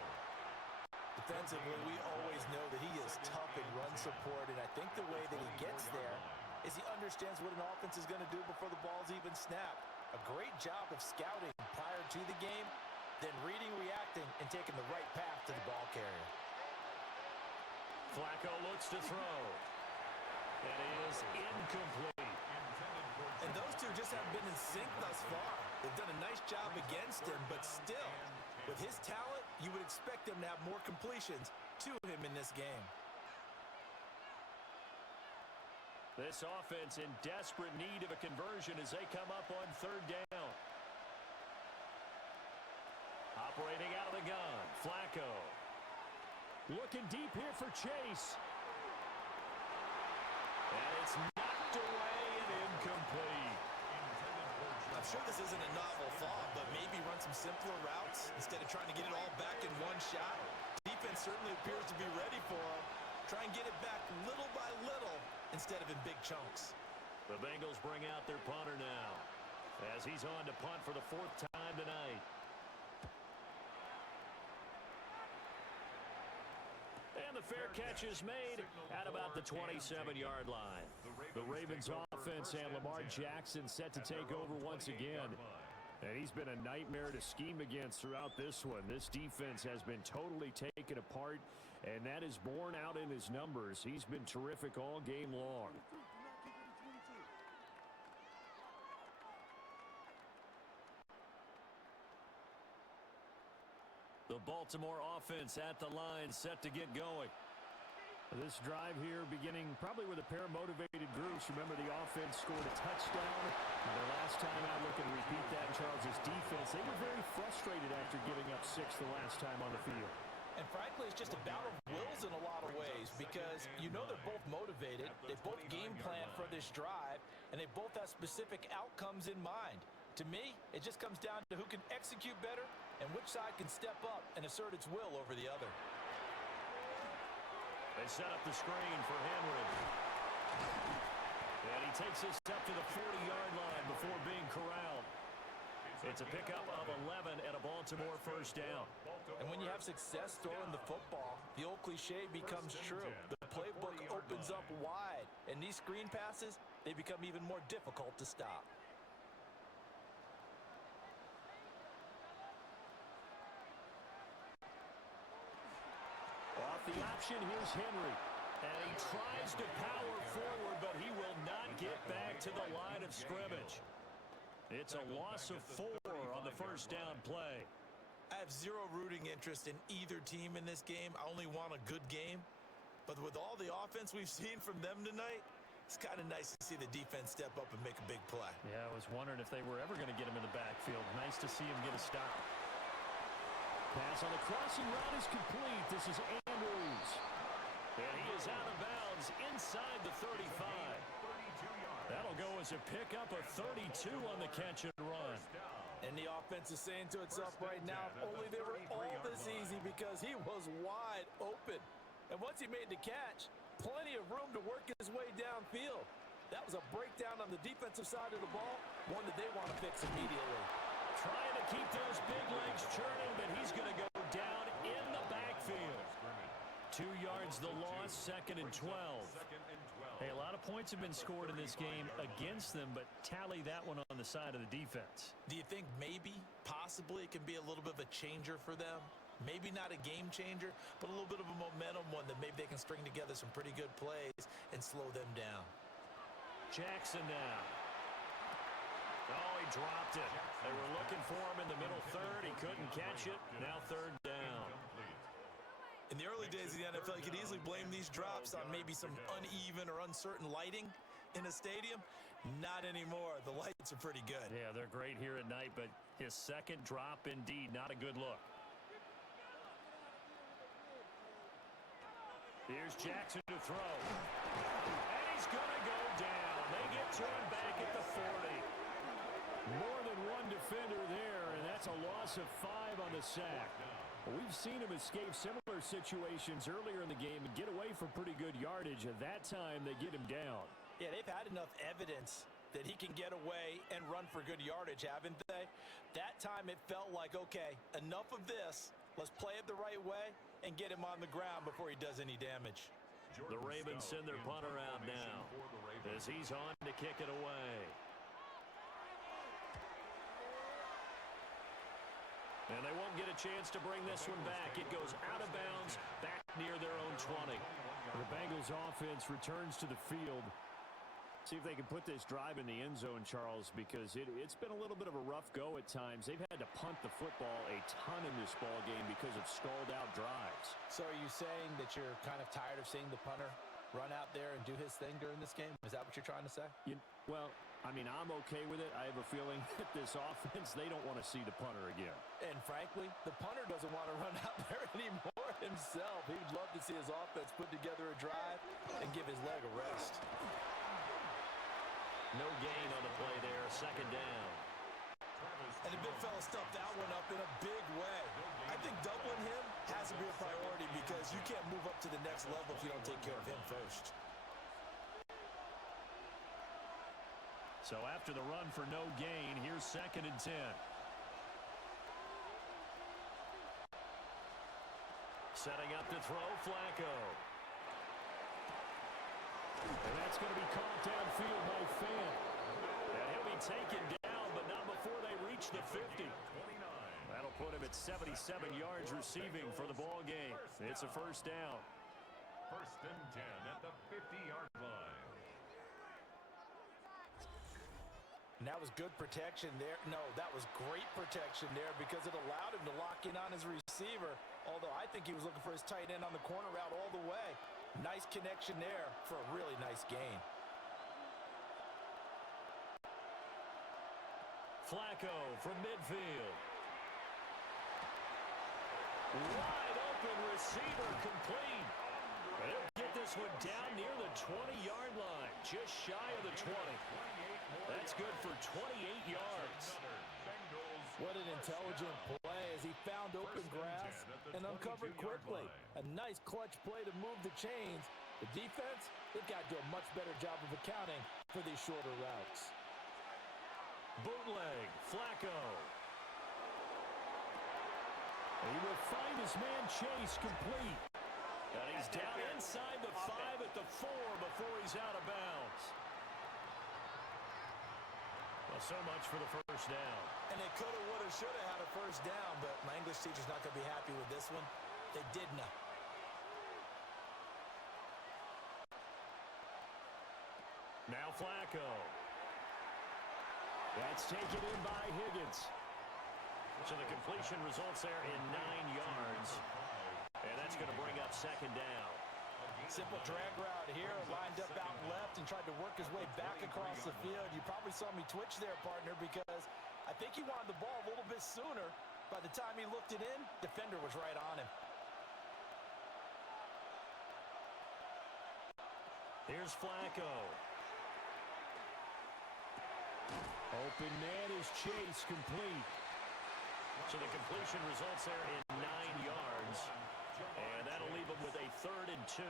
Defensively, we always know that he is tough in run support, and I think the way that he gets there is he understands what an offense is going to do before the ball's even snapped. A great job of scouting prior to the game, then reading, reacting, and taking the right path to the ball carrier. Flacco looks to throw. And it is incomplete. And those two just haven't been in sync thus far. They've done a nice job against him, but still, with his talent, you would expect him to have more completions to him in this game. This offense in desperate need of a conversion as they come up on 3rd down. Operating out of the gun, Flacco. Looking deep here for Chase. And it's knocked away and incomplete. I'm sure this isn't a novel thought, but maybe run some simpler routes instead of trying to get it all back in one shot. Defense certainly appears to be ready for him. Try and get it back little by little instead of in big chunks. The Bengals bring out their punter now as he's on to punt for the 4th time tonight. And the fair catch is made at about the 27-yard line. The Ravens offense and Lamar Jackson set to take over once again. And he's been a nightmare to scheme against throughout this one. This defense has been totally taken apart, and that is borne out in his numbers. He's been terrific all game long. The Baltimore offense at the line, set to get going. This drive here beginning probably with a pair of motivated groups. Remember, the offense scored a touchdown. The last time out, looking to repeat that, Charles' defense, they were very frustrated after giving up 6 the last time on the field. And frankly, it's just a battle of wills in a lot of ways because you know they're both motivated, they both game plan for this drive, and they both have specific outcomes in mind. To me, it just comes down to who can execute better and which side can step up and assert its will over the other. They set up the screen for Henry. And he takes this up to the 40-yard line before being corralled. It's a pickup of 11 and a Baltimore 1st down. And when you have success throwing the football, the old cliche becomes true. The playbook opens up wide, and these screen passes, they become even more difficult to stop. Off the option, here's Henry. And he tries to power forward, but he will not get back to the line of scrimmage. It's a loss of 4 on the 1st down play. I have zero rooting interest in either team in this game. I only want a good game. But with all the offense we've seen from them tonight, it's kind of nice to see the defense step up and make a big play. Yeah, I was wondering if they were ever going to get him in the backfield. Nice to see him get a stop. Pass on the crossing route is complete. This is Andrews. And he is out of bounds inside the 35. That'll go as a pickup of 32 on the catch and run. And the offense is saying to itself right now, if only they were all this easy, because he was wide open. And once he made the catch, plenty of room to work his way downfield. That was a breakdown on the defensive side of the ball, one that they want to fix immediately. Trying to keep those big legs churning, but he's going to go down in the backfield. 2 yards the loss, 2nd and 12. Hey, a lot of points have been scored in this game against them, but tally that one on the side of the defense. Do you think maybe, possibly, it can be a little bit of a changer for them? Maybe not a game changer, but a little bit of a momentum one that maybe they can string together some pretty good plays and slow them down. Jackson now. Oh, he dropped it. They were looking for him in the middle third. He couldn't catch it. Now 3rd down. In the early days of the NFL, you could easily blame these drops on maybe some uneven or uncertain lighting in a stadium. Not anymore. The lights are pretty good. Yeah, they're great here at night, but his 2nd drop, indeed, not a good look. Here's Jackson to throw. And he's going to go down. They get to him back at the 40. More than one defender there, and that's a loss of 5 on the sack. We've seen him escape similar situations earlier in the game and get away from pretty good yardage. At that time, they get him down. Yeah, they've had enough evidence that he can get away and run for good yardage, haven't they? That time it felt like, okay, enough of this. Let's play it the right way and get him on the ground before he does any damage. The Ravens send their punter out now as he's on to kick it away. And they won't get a chance to bring this one back. It goes out of bounds, back near their own 20. The Bengals offense returns to the field. See if they can put this drive in the end zone, Charles, because it's been a little bit of a rough go at times. They've had to punt the football a ton in this ball game because of stalled-out drives. So are you saying that you're kind of tired of seeing the punter run out there and do his thing during this game? Is that what you're trying to say? Well, I mean, I'm okay with it. I have a feeling that this offense, they don't want to see the punter again. And frankly, the punter doesn't want to run out there anymore himself. He would love to see his offense put together a drive and give his leg a rest. No gain on the play there, 2nd down. And the big fella stuffed that one up in a big way. I think doubling him has to be a priority because you can't move up to the next level if you don't take care of him first. So after the run for no gain, here's 2nd and 10. Setting up to throw, Flacco. And that's going to be caught downfield by Fan. And he'll be taken down, but not before they reach the 50. That'll put him at 77 yards receiving for the ball game. It's a 1st down. 1st and 10 at the 50-yard line. And that was good protection there. No, that was great protection there because it allowed him to lock in on his receiver, although I think he was looking for his tight end on the corner route all the way. Nice connection there for a really nice gain. Flacco from midfield. Wide open receiver complete. They'll get this one down near the 20-yard line, just shy of the 20. That's good for 28 yards. What an intelligent play as he found open grass and uncovered quickly. A nice clutch play to move the chains. The defense, they've got to do a much better job of accounting for these shorter routes. Bootleg, Flacco. He will find his man Chase complete. And he's down inside the 5 at the 4 before he's out of bounds. Well, so much for the 1st down. And they could have, would have, should have had a 1st down, but my English teacher's not going to be happy with this one. They did not. Now Flacco. That's taken in by Higgins. So the completion results there in 9 yards. And that's going to bring up 2nd down. Simple drag route here, lined up out left and tried to work his way back across the field. You probably saw me twitch there, partner, because I think he wanted the ball a little bit sooner. By the time he looked it in, defender was right on him. Here's Flacco. Open man is Chase, complete. So the completion results there in 9 yards. And that'll leave them with a 3rd and 2.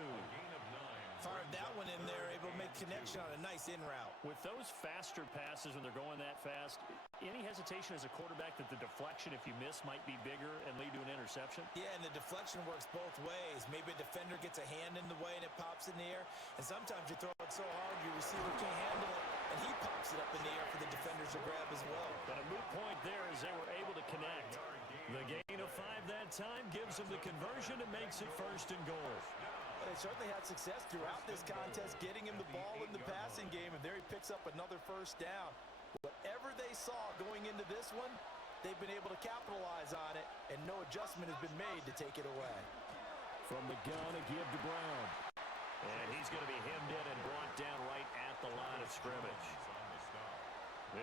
Fired that one in there, able to make connection on a nice in route. With those faster passes when they're going that fast, any hesitation as a quarterback that the deflection, if you miss, might be bigger and lead to an interception? Yeah, and the deflection works both ways. Maybe a defender gets a hand in the way and it pops in the air. And sometimes you throw it so hard your receiver can't handle it, and he pops it up in the air for the defenders to grab as well. But a moot point there as they were able to connect. The gain of 5 that time gives them the conversion and makes it 1st and goal. They certainly had success throughout this contest, getting him the ball in the passing game, and there he picks up another 1st down. Whatever they saw going into this one, they've been able to capitalize on it, and no adjustment has been made to take it away. From the gun, a give to Brown. And he's going to be hemmed in and brought down right at the line of scrimmage.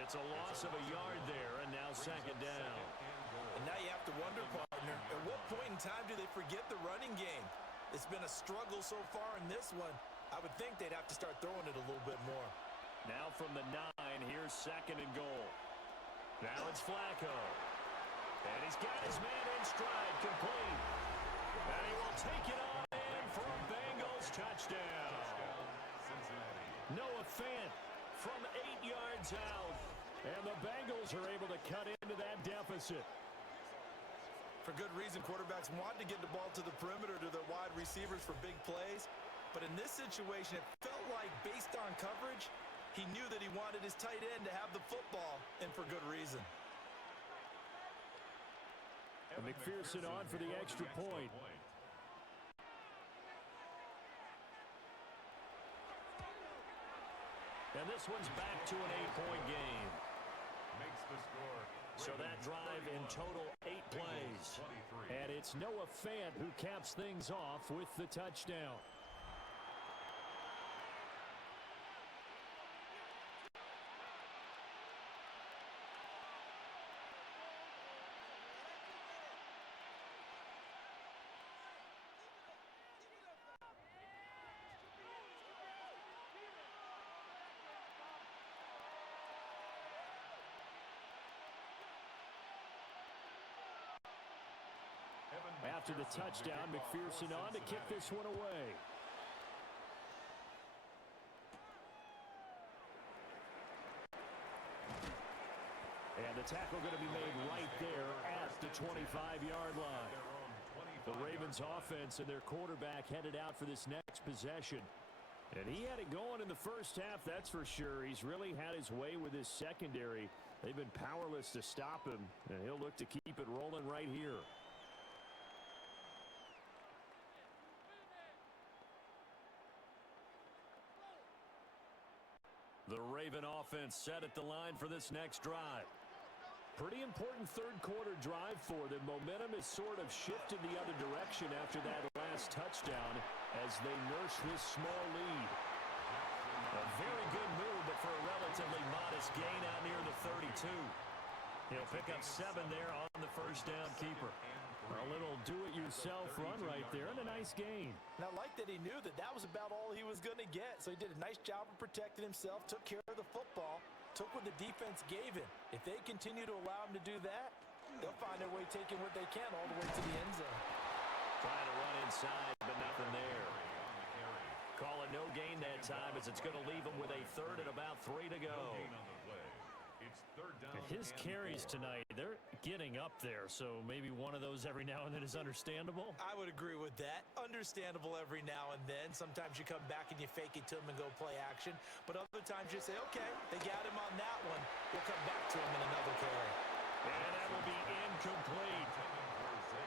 It's a loss of a yard there, and now 2nd down. And now you have to wonder, partner, at what point in time do they forget the running game? It's been a struggle so far in this one. I would think they'd have to start throwing it a little bit more. Now from the 9, here's 2nd and goal. Now it's Flacco. And he's got his man in stride, complete. And he will take it on in for a Bengals touchdown. Noah Fant from 8 yards out. And the Bengals are able to cut into that deficit. For good reason, quarterbacks want to get the ball to the perimeter to their wide receivers for big plays. But in this situation, it felt like based on coverage, he knew that he wanted his tight end to have the football, and for good reason. And McPherson on for the extra point. And this one's back to an 8-point game. Makes the score. So that drive in total 8 plays. And it's Noah Fant who caps things off with the touchdown. After the touchdown, McPherson on to kick this one away. And the tackle going to be made right there at the 25-yard line. The Ravens offense and their quarterback headed out for this next possession. And he had it going in the first half, that's for sure. He's really had his way with his secondary. They've been powerless to stop him, and he'll look to keep it rolling right here. The Raven offense set at the line for this next drive. Pretty important third quarter drive for them. Momentum has sort of shifted the other direction after that last touchdown as they nurse this small lead. A very good move, but for a relatively modest gain out near the 32. He'll pick up 7 there on the first down keeper. A little do-it-yourself run right there and a nice gain. And I like that he knew that that was about all he was going to get. So he did a nice job of protecting himself, took care of the football, took what the defense gave him. If they continue to allow him to do that, they'll find their way taking what they can all the way to the end zone. Trying to run inside, but nothing there. Call it no gain that time as it's going to leave him with a 3rd and about 3 to go. And his carries tonight, they're getting up there, so maybe one of those every now and then is understandable. I would agree with that. Understandable every now and then. Sometimes you come back and you fake it to him and go play action. But other times you say, okay, they got him on that one. We'll come back to him in another carry. And that will be incomplete.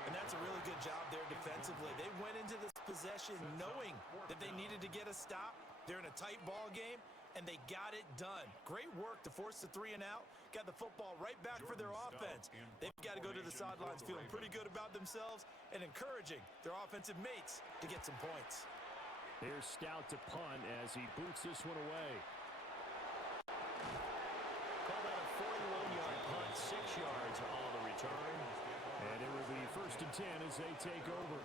And that's a really good job there defensively. They went into this possession knowing that they needed to get a stop. They're in a tight ball game, and they got it done. Great work to force the 3 and out. Got the football right back for their offense. They've got to go to the sidelines feeling pretty good about themselves and encouraging their offensive mates to get some points. Here's Stout to punt as he boots this one away. Call that a 41-yard punt, 6 yards on the return. And it will be 1st and 10 as they take over.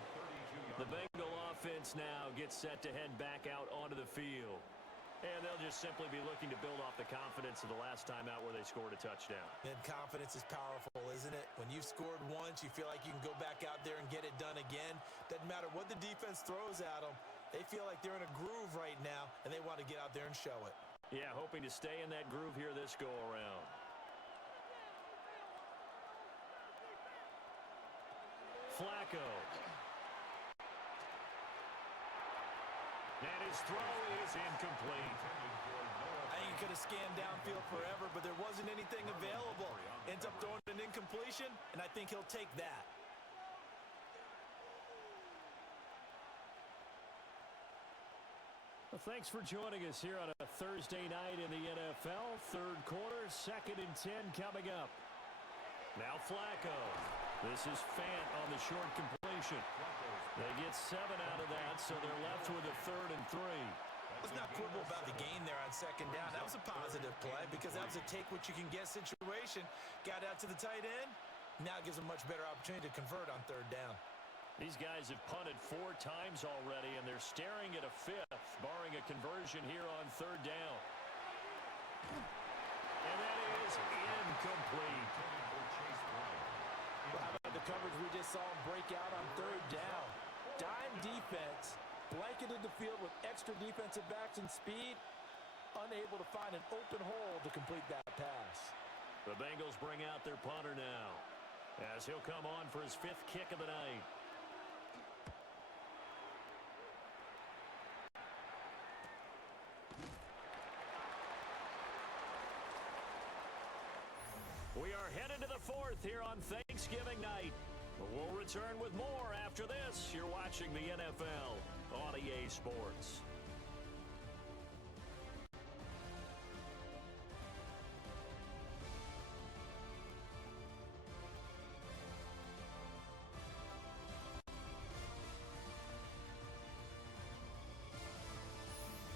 The Bengal offense now gets set to head back out onto the field. And they'll just simply be looking to build off the confidence of the last time out where they scored a touchdown. And confidence is powerful, isn't it? When you've scored once, you feel like you can go back out there and get it done again. Doesn't matter what the defense throws at them. They feel like they're in a groove right now, and they want to get out there and show it. Yeah, hoping to stay in that groove here this go-around. Flacco. And his throw is incomplete. I think he could have scanned downfield forever, but there wasn't anything available. Ends up throwing an incompletion, and I think he'll take that. Well, thanks for joining us here on a Thursday night in the NFL. Third quarter, 2nd and 10 coming up. Now Flacco. This is Fant on the short completion. They get 7 out of that, so they're left with a 3rd and 3. Let's not quibble about the gain there on 2nd down. That was a positive play because that was a take-what-you-can-get situation. Got out to the tight end. Now it gives them a much better opportunity to convert on 3rd down. These guys have punted 4 times already, and they're staring at a 5th, barring a conversion here on 3rd down. And that is incomplete. Well, how about the coverage we just saw him break out on 3rd down? Dime defense, blanketed the field with extra defensive backs and speed, unable to find an open hole to complete that pass. The Bengals bring out their punter now, as he'll come on for his 5th kick of the night. We are headed to the 4th here on Thanksgiving night. We'll return with more after this. You're watching the NFL on EA Sports.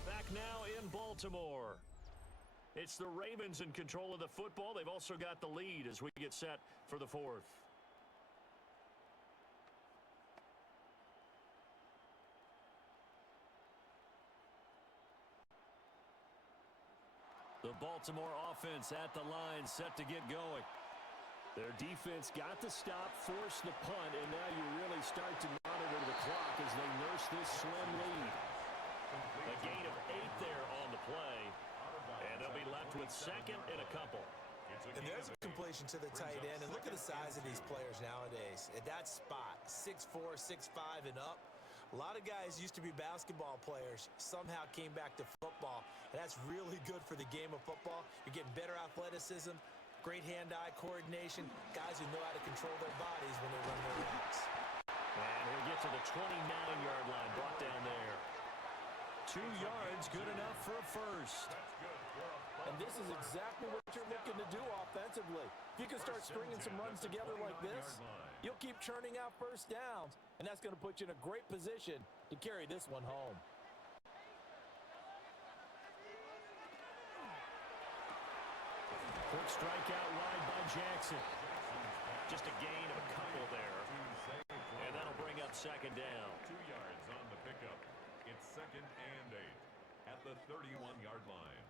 Back now in Baltimore. It's the Ravens in control of the football. They've also got the lead as we get set for the 4th. The Baltimore offense at the line, set to get going. Their defense got the stop, forced the punt, and now you really start to monitor the clock as they nurse this slim lead. A gain of 8 there on the play. And they'll be left with 2nd and a couple. And there's a completion to the tight end. And look at the size of these players nowadays. At that spot, 6'4", 6'5", and up. A lot of guys used to be basketball players, somehow came back to football. And that's really good for the game of football. You're getting better athleticism, great hand-eye coordination, guys who know how to control their bodies when they run their routes. And he'll get to the 29-yard line, brought down there. 2 yards, good enough for a first. And this is exactly what you're looking to do offensively. If you can start stringing some runs together like this, you'll keep churning out first downs, and that's going to put you in a great position to carry this one home. Quick strike out wide by Jackson. Just a gain of a couple there. And that'll bring up 2nd down. 2 yards on the pickup. It's 2nd and 8 at the 31-yard line.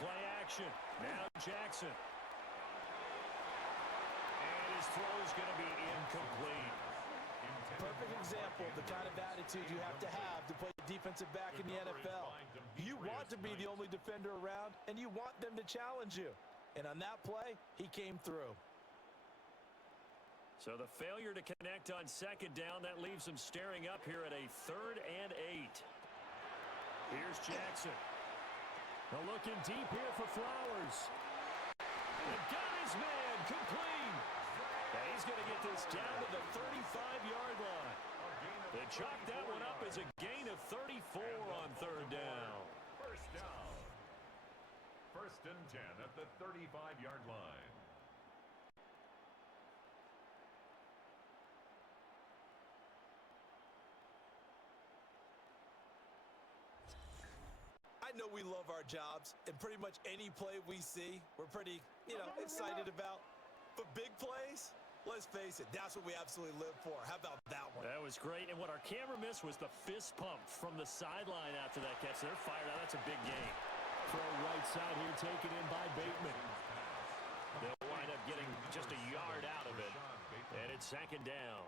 Play action. Now Jackson. And his throw is going to be incomplete. Perfect example of the kind of attitude you have to play defensive back in the NFL. You want to be the only defender around, and you want them to challenge you. And on that play, he came through. So the failure to connect on 2nd down, that leaves him staring up here at a 3rd and 8. Here's Jackson. Now looking deep here for Flowers. And got his man complete. And he's going to get this down to the 35-yard line. They chalk that one up as a gain of 34 on 3rd down. First down. 1st and 10 at the 35-yard line. I know we love our jobs, and pretty much any play we see, we're pretty, excited about. But big plays, let's face it, that's what we absolutely live for. How about that one? That was great, and what our camera missed was the fist pump from the sideline after that catch. They're fired out. That's a big gain. Throw right side here, taken in by Bateman. They'll wind up getting just a yard out of it, and it's second down.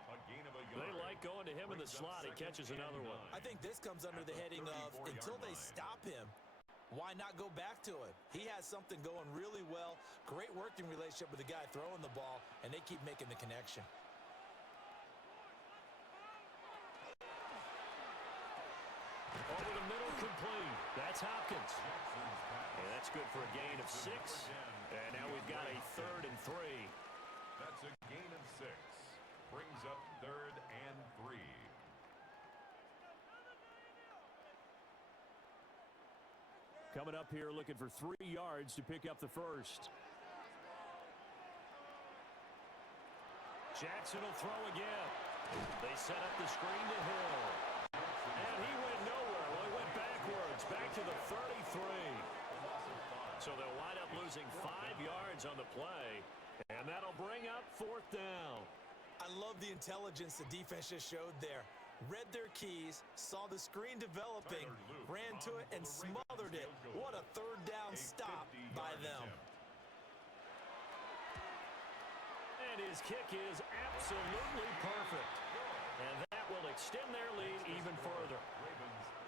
They like going to him in the slot. He catches another one. I think this comes under the heading of until they stop him, why not go back to it? He has something going really well, great working relationship with the guy throwing the ball, and they keep making the connection. Over the middle, complete. That's Hopkins. And that's good for a gain of 6. And now we've got a 3rd and 3. That's a gain of 6. Brings up 3rd and 3. Coming up here looking for 3 yards to pick up the first. Jackson will throw again. They set up the screen to Hill. And he went nowhere. Well, he went backwards, back to the 33. So they'll wind up losing 5 yards on the play. And that'll bring up 4th down. I love the intelligence the defense just showed there. Read their keys, saw the screen developing, ran to it, and smothered it. What a 3rd down stop by them. And his kick is absolutely perfect. And that will extend their lead even further.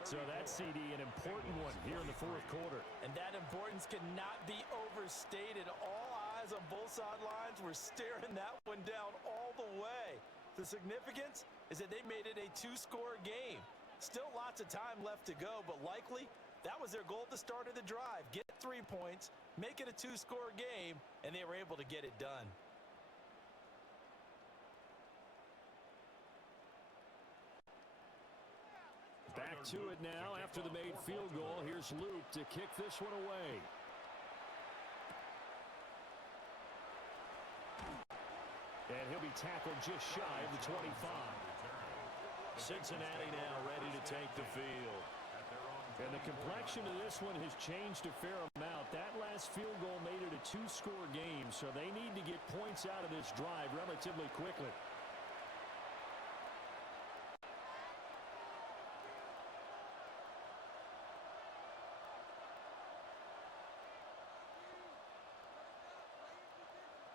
So that's, CD, an important one here in the 4th quarter. And that importance cannot be overstated. All eyes on both sidelines were staring that one down all the way. The significance is that they made it a 2-score game. Still lots of time left to go, but likely that was their goal at the start of the drive. Get 3 points, make it a 2-score game, and they were able to get it done. Back to it now after the made field goal. Here's Luke to kick this one away. And he'll be tackled just shy of the 25. Cincinnati now ready to take the field. And the complexion of this one has changed a fair amount. That last field goal made it a 2-score game, so they need to get points out of this drive relatively quickly.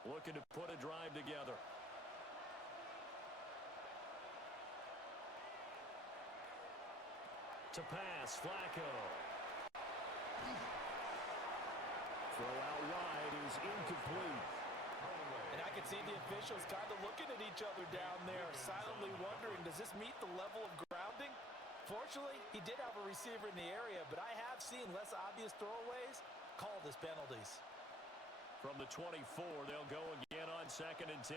Looking to put a drive together. To pass, Flacco. Throw out wide is incomplete. And I can see the officials kind of looking at each other down there, silently wondering, does this meet the level of grounding? Fortunately, he did have a receiver in the area, but I have seen less obvious throwaways called as penalties. From the 24, they'll go again on 2nd and 10.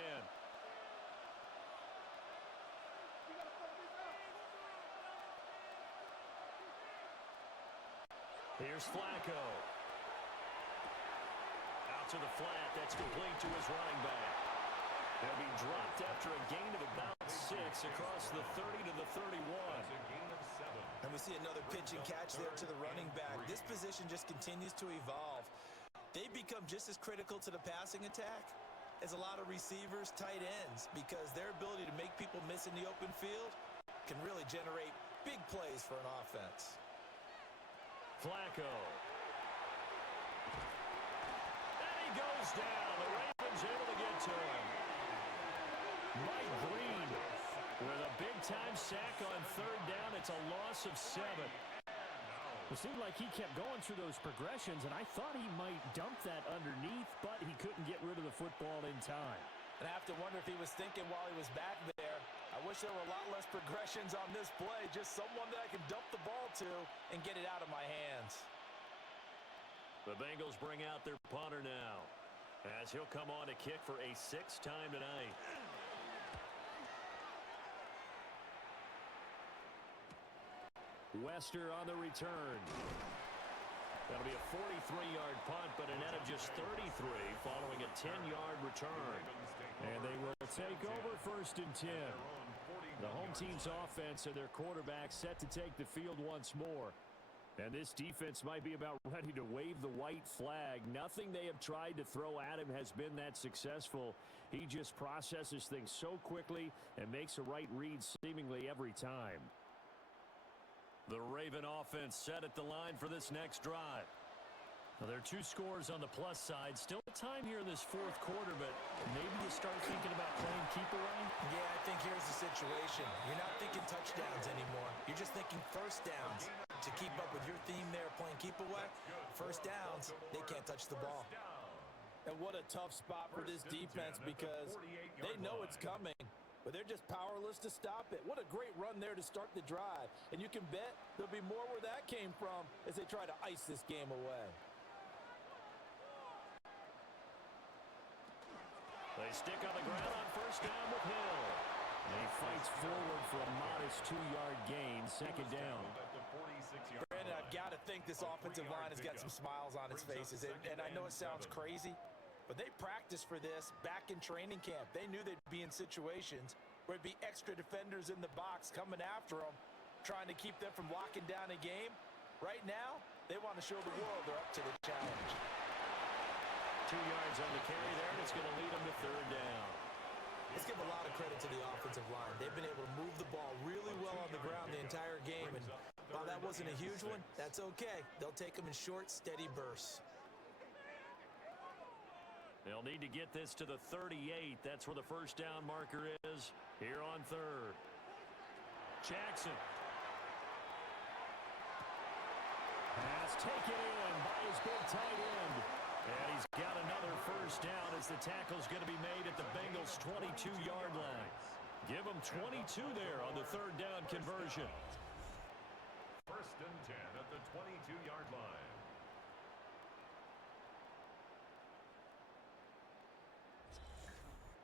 Here's Flacco. Out to the flat. That's complete to his running back. They'll be dropped after a gain of about 6 across the 30 to the 31. And we see another pitch and catch there to the running back. This position just continues to evolve. They become just as critical to the passing attack as a lot of receivers, tight ends, because their ability to make people miss in the open field can really generate big plays for an offense. Flacco. And he goes down. The Ravens able to get to him. Mike Green with a big-time sack on 3rd down. It's a loss of 7. It seemed like he kept going through those progressions, and I thought he might dump that underneath, but he couldn't get rid of the football in time. And I have to wonder if he was thinking while he was back there, I wish there were a lot less progressions on this play, just someone that I can dump the ball to and get it out of my hands. The Bengals bring out their punter now, as he'll come on to kick for a 6th time tonight. Wester on the return. That'll be a 43-yard punt, but a net of just 33 following a 10-yard return. And they will take over 1st and 10. The home team's offense and their quarterback set to take the field once more. And this defense might be about ready to wave the white flag. Nothing they have tried to throw at him has been that successful. He just processes things so quickly and makes a right read seemingly every time. The Raven offense set at the line for this next drive. Now, there are 2 scores on the plus side. Still time here in this fourth quarter, but maybe you start thinking about playing keep away? Yeah, I think here's the situation. You're not thinking touchdowns anymore. You're just thinking first downs. To keep up with your theme there, playing keep away, first downs, they can't touch the ball. And what a tough spot for this defense because they know it's coming, but they're just powerless to stop it. What a great run there to start the drive. And you can bet there'll be more where that came from as they try to ice this game away. They stick on the ground on first down with Hill. And he fights forward for a modest 2-yard gain, second down. Brandon, I've got to think this offensive line has got some smiles on its faces. And I know it sounds crazy, but they practiced for this back in training camp. They knew they'd be in situations where it'd be extra defenders in the box coming after them, trying to keep them from locking down a game. Right now, they want to show the world they're up to the challenge. 2 yards on the carry there, and it's going to lead them to third down. Let's give a lot of credit to the offensive line. They've been able to move the ball really well on the ground the entire game. And while that wasn't a huge one, that's okay. They'll take them in short, steady bursts. They'll need to get this to the 38. That's where the first down marker is here on third. Jackson. Pass taken in by his big tight end. And he's got another first down as the tackle's going to be made at the Bengals' 22-yard line. Give them 22 there on the third down conversion. First and 10 at the 22-yard line.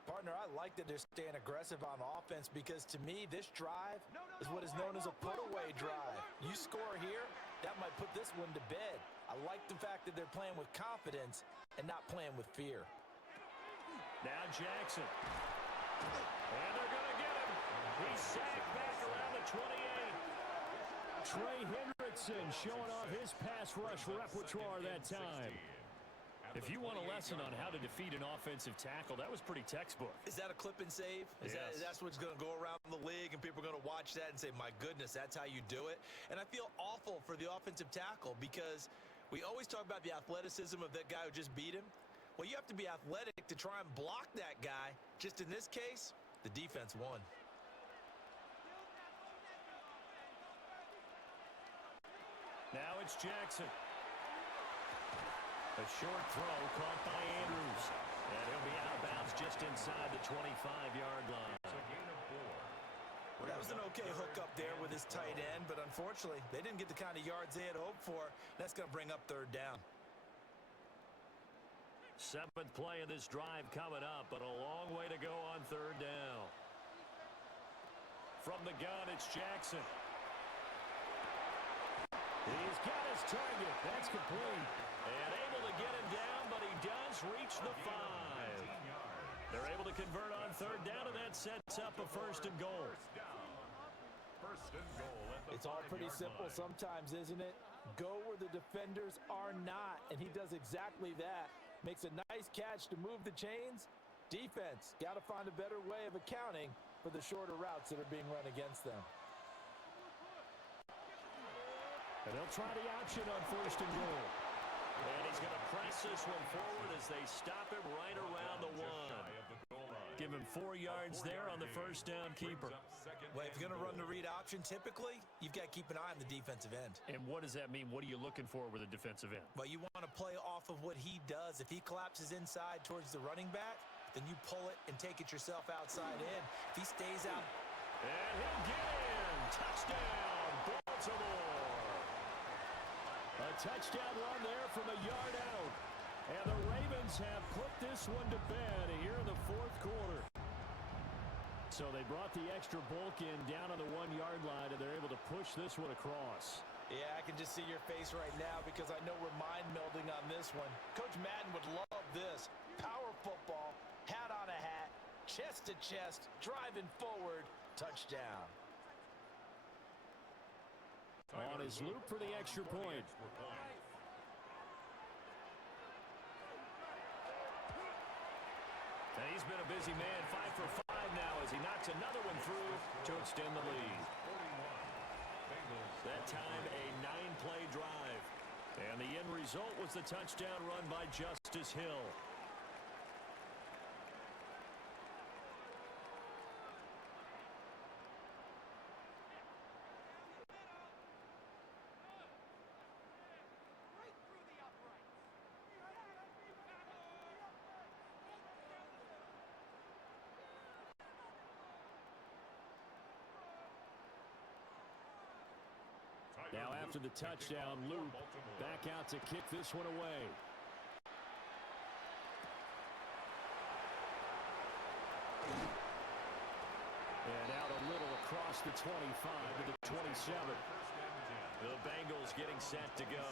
Partner, I like that they're staying aggressive on offense because to me, this drive is what is known as a put-away drive. You score here, that might put this one to bed. I like the fact that they're playing with confidence and not playing with fear. Now Jackson. And they're going to get him. He's sacked back around the 28. Trey Hendrickson showing off his pass rush repertoire that time. If you want a lesson on how to defeat an offensive tackle, that was pretty textbook. Is that a clip and save? That's what's going to go around the league, and people are going to watch that and say, my goodness, that's how you do it? And I feel awful for the offensive tackle because we always talk about the athleticism of that guy who just beat him. Well, you have to be athletic to try and block that guy. Just in this case, the defense won. Now it's Jackson. A short throw caught by Andrews. And he'll be out of bounds just inside the 25-yard line. Well, that was an okay hookup there with his tight end, but unfortunately, they didn't get the kind of yards they had hoped for. That's going to bring up third down. 7th play of this drive coming up, but a long way to go on third down. From the gun, it's Jackson. He's got his target. That's complete. And able to get him down, but he does reach the 5. They're able to convert on third down, and that sets up a first and goal. It's all pretty simple sometimes, isn't it? Go where the defenders are not, and he does exactly that. Makes a nice catch to move the chains. Defense, got to find a better way of accounting for the shorter routes that are being run against them. And they'll try the option on first and goal. And he's going to press this one forward as they stop him right around the 1. Give him 4 yards there on the first down keeper. Well, if you're going to run the read option, typically, you've got to keep an eye on the defensive end. And what does that mean? What are you looking for with a defensive end? Well, you want to play off of what he does. If he collapses inside towards the running back, then you pull it and take it yourself outside in. If he stays out. And he'll get in. Touchdown, Baltimore. A touchdown run there from a yard out. And the Ravens have put this one to bed here in the fourth quarter. So they brought the extra bulk in down on the 1-yard line, and they're able to push this one across. Yeah, I can just see your face right now because I know we're mind-melding on this one. Coach Madden would love this. Power football, hat on a hat, chest to chest, driving forward, touchdown. on his loop for the extra point. And he's been a busy man, 5 for 5 now as he knocks another one through to extend the lead. That time a 9-play drive. And the end result was the touchdown run by Justice Hill. Now after the touchdown, Luke back out to kick this one away. And out a little across the 25 to the 27. The Bengals getting set to go.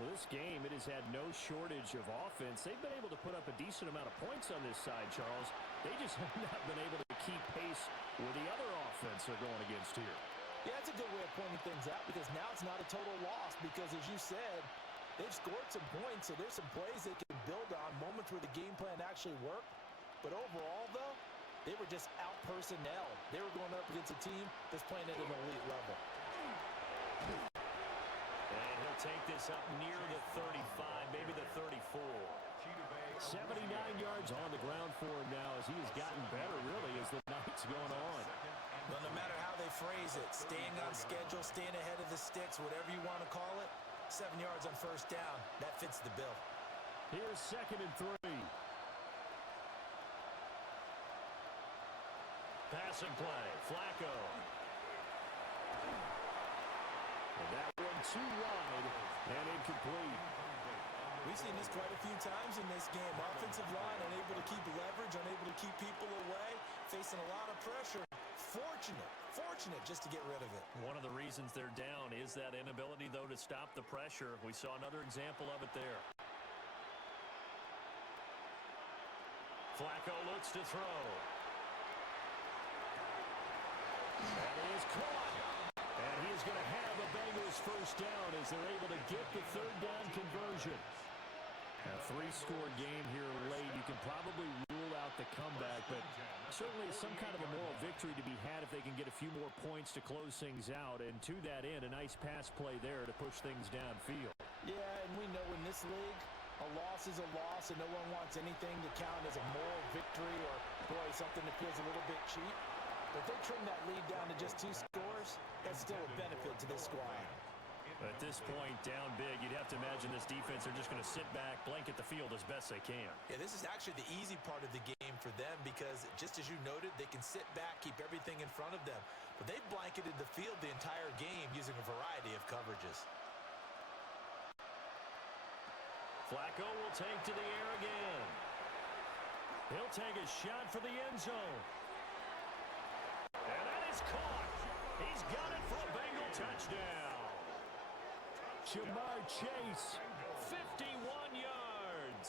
Well, this game, it has had no shortage of offense. They've been able to put up a decent amount of points on this side, Charles. They just have not been able to keep pace with the other offense they're going against here. Yeah, that's a good way of pointing things out because now it's not a total loss because, as you said, they've scored some points, so there's some plays they can build on, moments where the game plan actually worked. But overall, though, they were just out-personnel. They were going up against a team that's playing at an elite level. And he'll take this up near the 35, maybe the 34. 79 yards on the ground for him now as he has gotten better, really, as the night's going on. Well, no matter how they phrase it, staying on schedule, staying ahead of the sticks, whatever you want to call it, 7 yards on first down, that fits the bill. Here's 2nd and 3. Passing play, Flacco. And that one too wide and incomplete. We've seen this quite a few times in this game. Offensive line unable to keep leverage, unable to keep people away, facing a lot of pressure. Fortunate just to get rid of it. One of the reasons they're down is that inability, though, to stop the pressure. We saw another example of it there. Flacco looks to throw. That is caught. And he is going to have a Bengals first down as they're able to get the 3rd down conversion. A 3-score game here late. You can probably rule out the comeback, but certainly some kind of a moral victory to be had if they can get a few more points to close things out. And to that end, a nice pass play there to push things downfield. Yeah, and we know in this league, a loss is a loss, and no one wants anything to count as a moral victory or, boy, something that feels a little bit cheap. But if they trim that lead down to just 2 scores, that's still a benefit to this squad. At this point, down big, you'd have to imagine this defense are just going to sit back, blanket the field as best they can. Yeah, this is actually the easy part of the game for them because, just as you noted, they can sit back, keep everything in front of them. But they've blanketed the field the entire game using a variety of coverages. Flacco will take to the air again. He'll take a shot for the end zone. And that is caught. He's got it for a Bengal touchdown. Jamar Chase, 51 yards.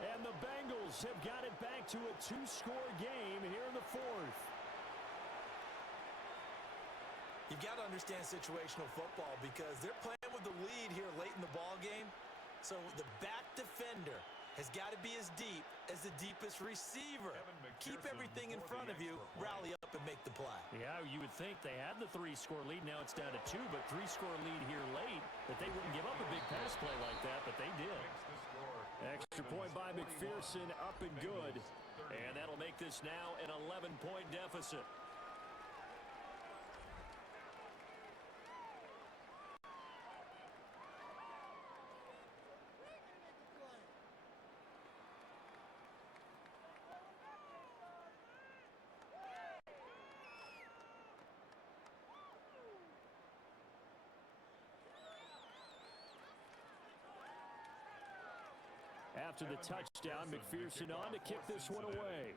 And the Bengals have got it back to a 2-score game here in the 4th. You've got to understand situational football because they're playing with the lead here late in the ball game. So the back defender has got to be as deep as the deepest receiver. Keep everything in front of you, rally up and make the play. Yeah, you would think they had the 3-score lead. Now it's down to 2, but 3-score lead here late, that they wouldn't give up a big pass play like that, but they did. Extra point by McPherson, up and good. And that'll make this now an 11-point deficit. After the touchdown, McPherson on to kick this one away.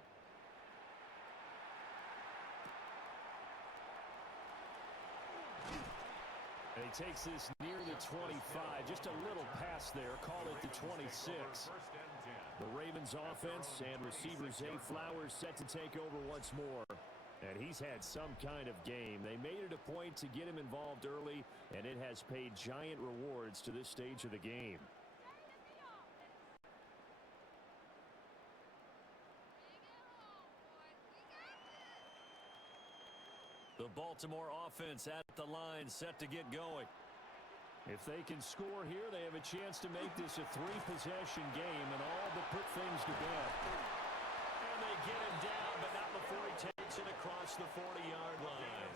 And he takes this near the 25. Just a little pass there. Call it the 26. The Ravens offense and receiver Zay Flowers set to take over once more. And he's had some kind of game. They made it a point to get him involved early, and it has paid giant rewards to this stage of the game. The Baltimore offense at the line, set to get going. If they can score here, they have a chance to make this a three-possession game and all but put things to bed. And they get him down, but not before he takes it across the 40-yard line.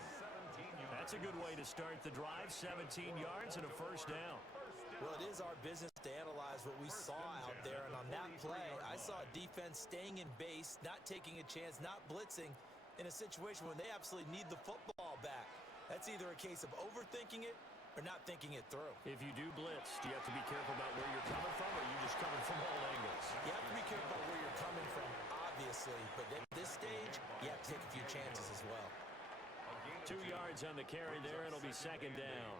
That's a good way to start the drive, 17 yards and a first down. Well, it is our business to analyze what we saw out there, and on that play, I saw a defense staying in base, not taking a chance, not blitzing in a situation when they absolutely need the football back. That's either a case of overthinking it or not thinking it through. If you do blitz, do you have to be careful about where you're coming from, or are you just coming from all angles? You have to be careful about where you're coming from, obviously, but at this stage, you have to take a few chances as well. 2 yards on the carry there. It'll be second down.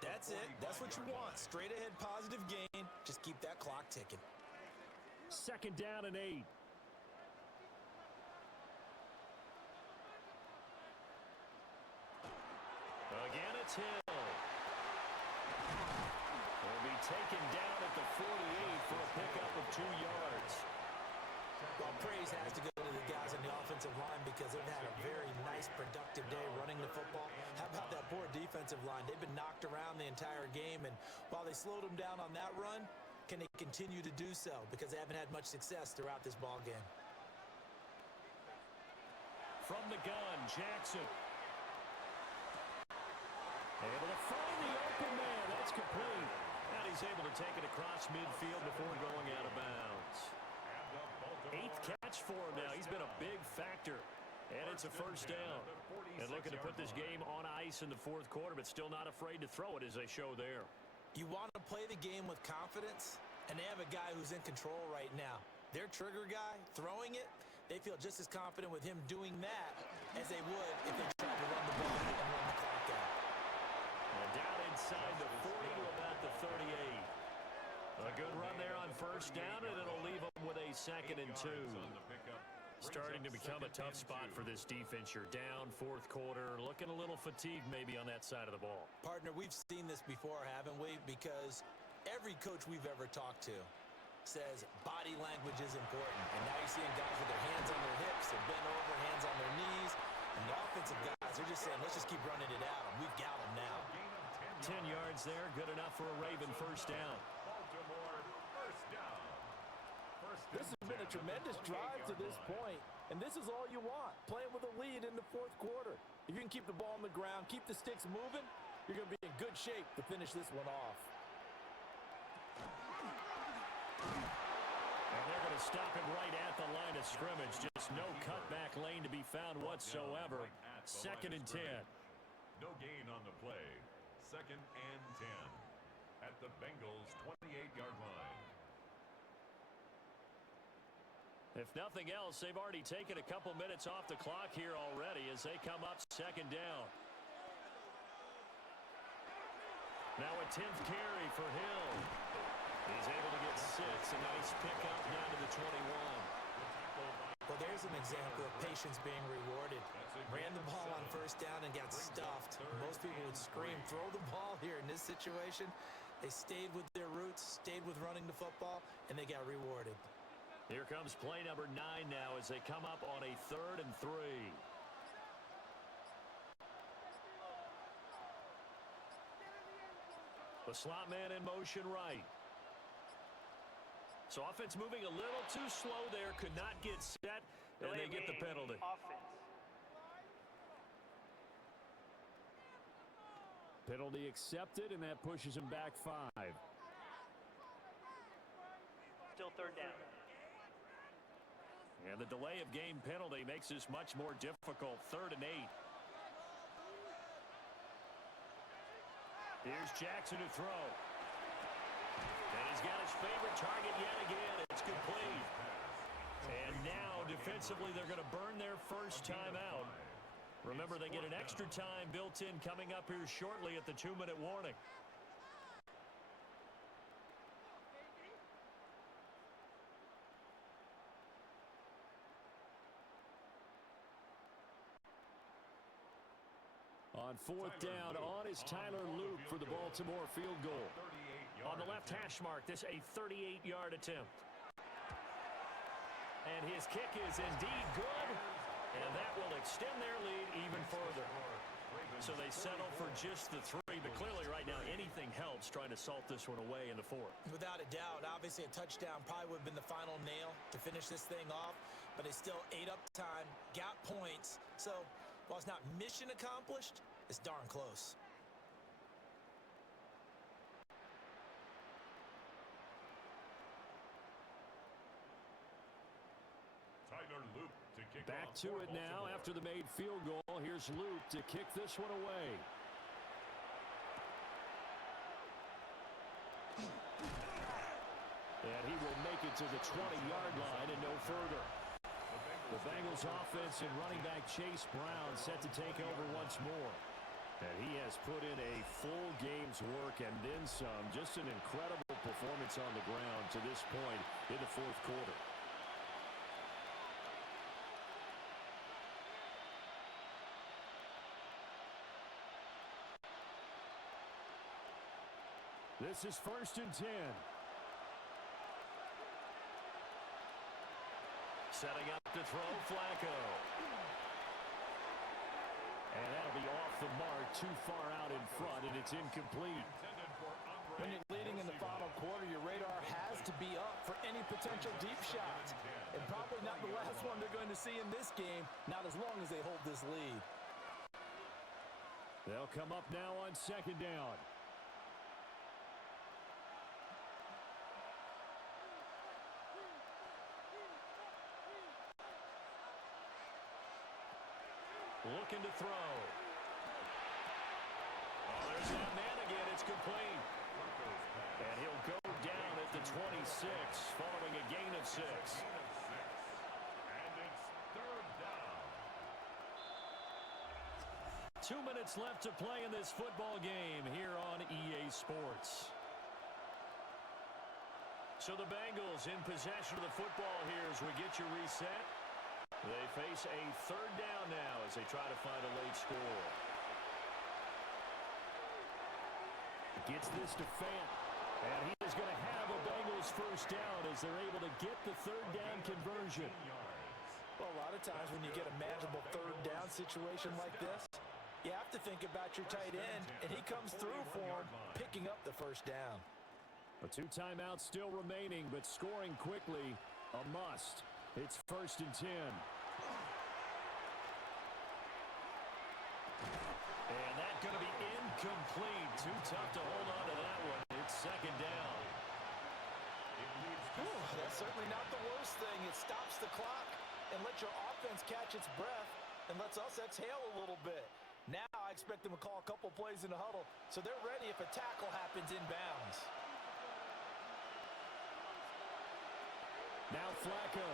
That's it. That's what you want. Straight ahead positive gain. Just keep that clock ticking. Second down and 8. Again, it's Hill. Will be taken down at the 48 for a pickup of 2 yards. Well, praise has to go to the guys on the offensive line because they've had a very nice, productive day running the football. How about that poor defensive line? They've been knocked around the entire game, and while they slowed them down on that run, can they continue to do so? Because they haven't had much success throughout this ball game. From the gun, Jackson. Able to find the open man. That's complete. And he's able to take it across midfield before going out of bounds. 8th catch for him now. He's been a big factor. And it's a first down. And looking to put this game on ice in the fourth quarter, but still not afraid to throw it as they show there. You want to play the game with confidence, and they have a guy who's in control right now. Their trigger guy, throwing it, they feel just as confident with him doing that as they would if they tried to run the ball and run the clock out. And down inside the 40 to about the 38. A good run there on first down, and it'll leave them with a 2nd and 2. Starting to become a tough spot for this defense. You're down fourth quarter, looking a little fatigued maybe on that side of the ball. Partner, we've seen this before, haven't we? Because every coach we've ever talked to says body language is important. And now you're seeing guys with their hands on their hips, they're bent over, hands on their knees. And the offensive guys, they're just saying, let's just keep running it out. And we've got them now. 10 yards there, good enough for a Raven first down. Baltimore first down. This has been a tremendous drive to this point, and this is all you want, playing with a lead in the fourth quarter. If you can keep the ball on the ground, keep the sticks moving, you're going to be in good shape to finish this one off. And they're going to stop it right at the line of scrimmage. Just no cutback lane to be found whatsoever. 2nd and 10. No gain on the play. 2nd and 10 at the Bengals' 28-yard line. If nothing else, they've already taken a couple minutes off the clock here already as they come up 2nd down. Now a 10th carry for Hill. He's able to get 6. A nice pickup down to the 21. Well, there's an example of patience being rewarded. Ran the ball on first down and got stuffed. Most people would scream, throw the ball here in this situation. They stayed with their roots, stayed with running the football, and they got rewarded. Here comes play number 9 now as they come up on a 3rd and 3. The slot man in motion right. So offense moving a little too slow there. Could not get set, and they get the penalty. Offense. Penalty accepted, and that pushes him back 5. Still 3rd down. And the delay of game penalty makes this much more difficult. 3rd and 8. Here's Jackson to throw. And he's got his favorite target yet again. It's complete. And now, defensively, they're going to burn their first time out. Remember, they get an extra time built in coming up here shortly at the 2-minute warning. On fourth down, on is Tyler Loop for the Baltimore field goal. On the left hash mark, this a 38-yard attempt. And his kick is indeed good, and that will extend their lead even further. So they settle for just the 3, but clearly right now anything helps trying to salt this one away in the 4th. Without a doubt, obviously a touchdown probably would have been the final nail to finish this thing off, but they still ate up time, got points. So while it's not mission accomplished, it's darn close. Tyler Loop to kick Back off to for it now Baltimore. after the made field goal. Here's Loop to kick this one away. And he will make it to the 20-yard line and no further. The Bengals offense and running back Chase Brown set to take over once more. And he has put in a full game's work and then some. Just an incredible performance on the ground to this point in the 4th quarter. This is 1st and 10. Setting up to throw, Flacco. And that'll be off the mark, too far out in front, and it's incomplete. When you're leading in the final quarter, your radar has to be up for any potential deep shots. And probably not the last one they're going to see in this game, not as long as they hold this lead. They'll come up now on 2nd down. Looking to throw. Oh, there's that man again. It's complete. And he'll go down at the 26, following a gain of 6. And it's 3rd down. 2 minutes left to play in this football game here on EA Sports. So the Bengals in possession of the football here as we get you reset. They face a 3rd down now as they try to find a late score. Gets this to Fant. And he is going to have a Bengals 1st down as they're able to get the 3rd down conversion. Well, a lot of times when you get a manageable 3rd down situation like this, you have to think about your tight end, and he comes through for him, picking up the 1st down. A 2 timeouts still remaining, but scoring quickly, a must. It's 1st and 10. And that's going to be incomplete. Too tough to hold on to that one. It's 2nd down. That's certainly not the worst thing. It stops the clock and lets your offense catch its breath and lets us exhale a little bit. Now I expect them to call a couple plays in the huddle so they're ready if a tackle happens inbounds. Now Flacco.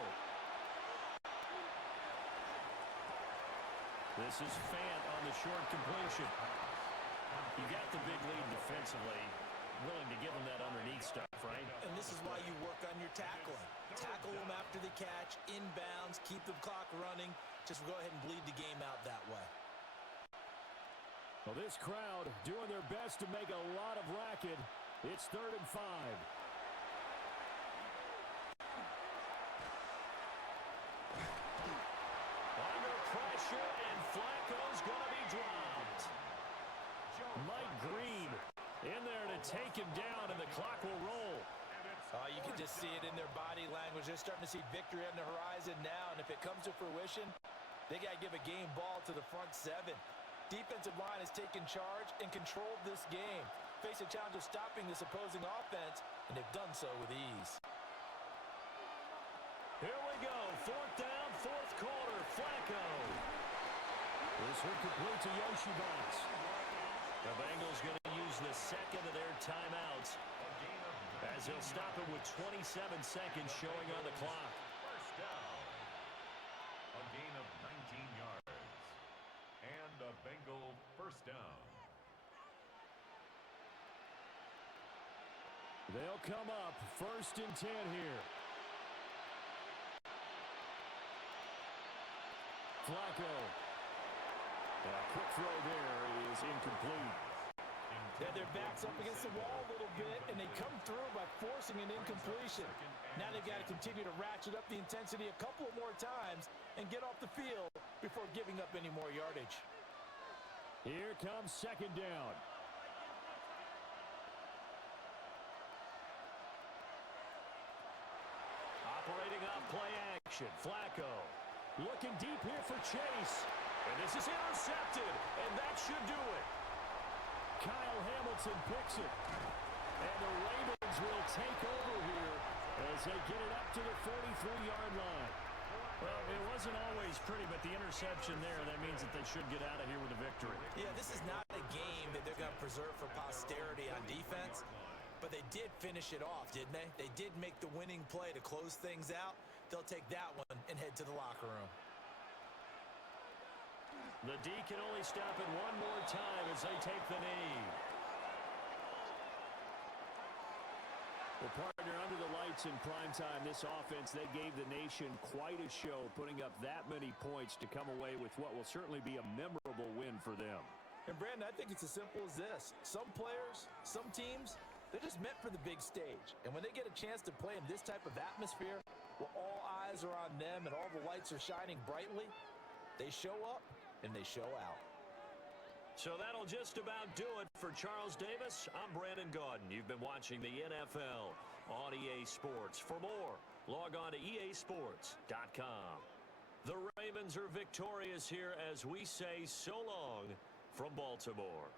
This is Fant on the short completion. You got the big lead defensively. Willing to give them that underneath stuff, right? And this is why you work on your tackling. Tackle them after the catch, inbounds, keep the clock running. Just go ahead and bleed the game out that way. Well, this crowd doing their best to make a lot of racket. It's 3rd and 5. Under pressure, and Flacco's going to be dropped. Mike Green in there to take him down, and the clock will roll. You can just see it in their body language. They're starting to see victory on the horizon now, and if it comes to fruition, they got to give a game ball to the front 7. Defensive line has taken charge and controlled this game. Face a challenge of stopping this opposing offense, and they've done so with ease. Here we go. 4th down, 4th quarter. Flacco. This will complete to Yoshibas. The Bengals going to use the 2nd of their timeouts as they'll stop it with 27 seconds showing on the clock. 1st down. A gain of 19 yards. And a Bengal 1st down. They'll come up 1st and 10 here. Flacco. Quick throw there is incomplete. Yeah, their back's up against the wall a little bit, and they come through by forcing an incompletion. Now they've got to continue to ratchet up the intensity a couple of more times and get off the field before giving up any more yardage. Here comes second down. Operating off play action. Flacco looking deep here for Chase. And this is intercepted, and that should do it. Kyle Hamilton picks it. And the Ravens will take over here as they get it up to the 43-yard line. Well, it wasn't always pretty, but the interception there, that means that they should get out of here with a victory. Yeah, this is not a game that they're going to preserve for posterity on defense, but they did finish it off, didn't they? They did make the winning play to close things out. They'll take that one and head to the locker room. The D can only stop it one more time as they take the knee. Well, partner, under the lights in primetime, this offense, they gave the nation quite a show, putting up that many points to come away with what will certainly be a memorable win for them. And, Brandon, I think it's as simple as this. Some players, some teams, they're just meant for the big stage. And when they get a chance to play in this type of atmosphere, where all eyes are on them and all the lights are shining brightly, they show up and they show out. So that'll just about do it for Charles Davis. I'm Brandon Gaudin. You've been watching the NFL on EA Sports. For more, log on to easports.com. The Ravens are victorious here as we say so long from Baltimore.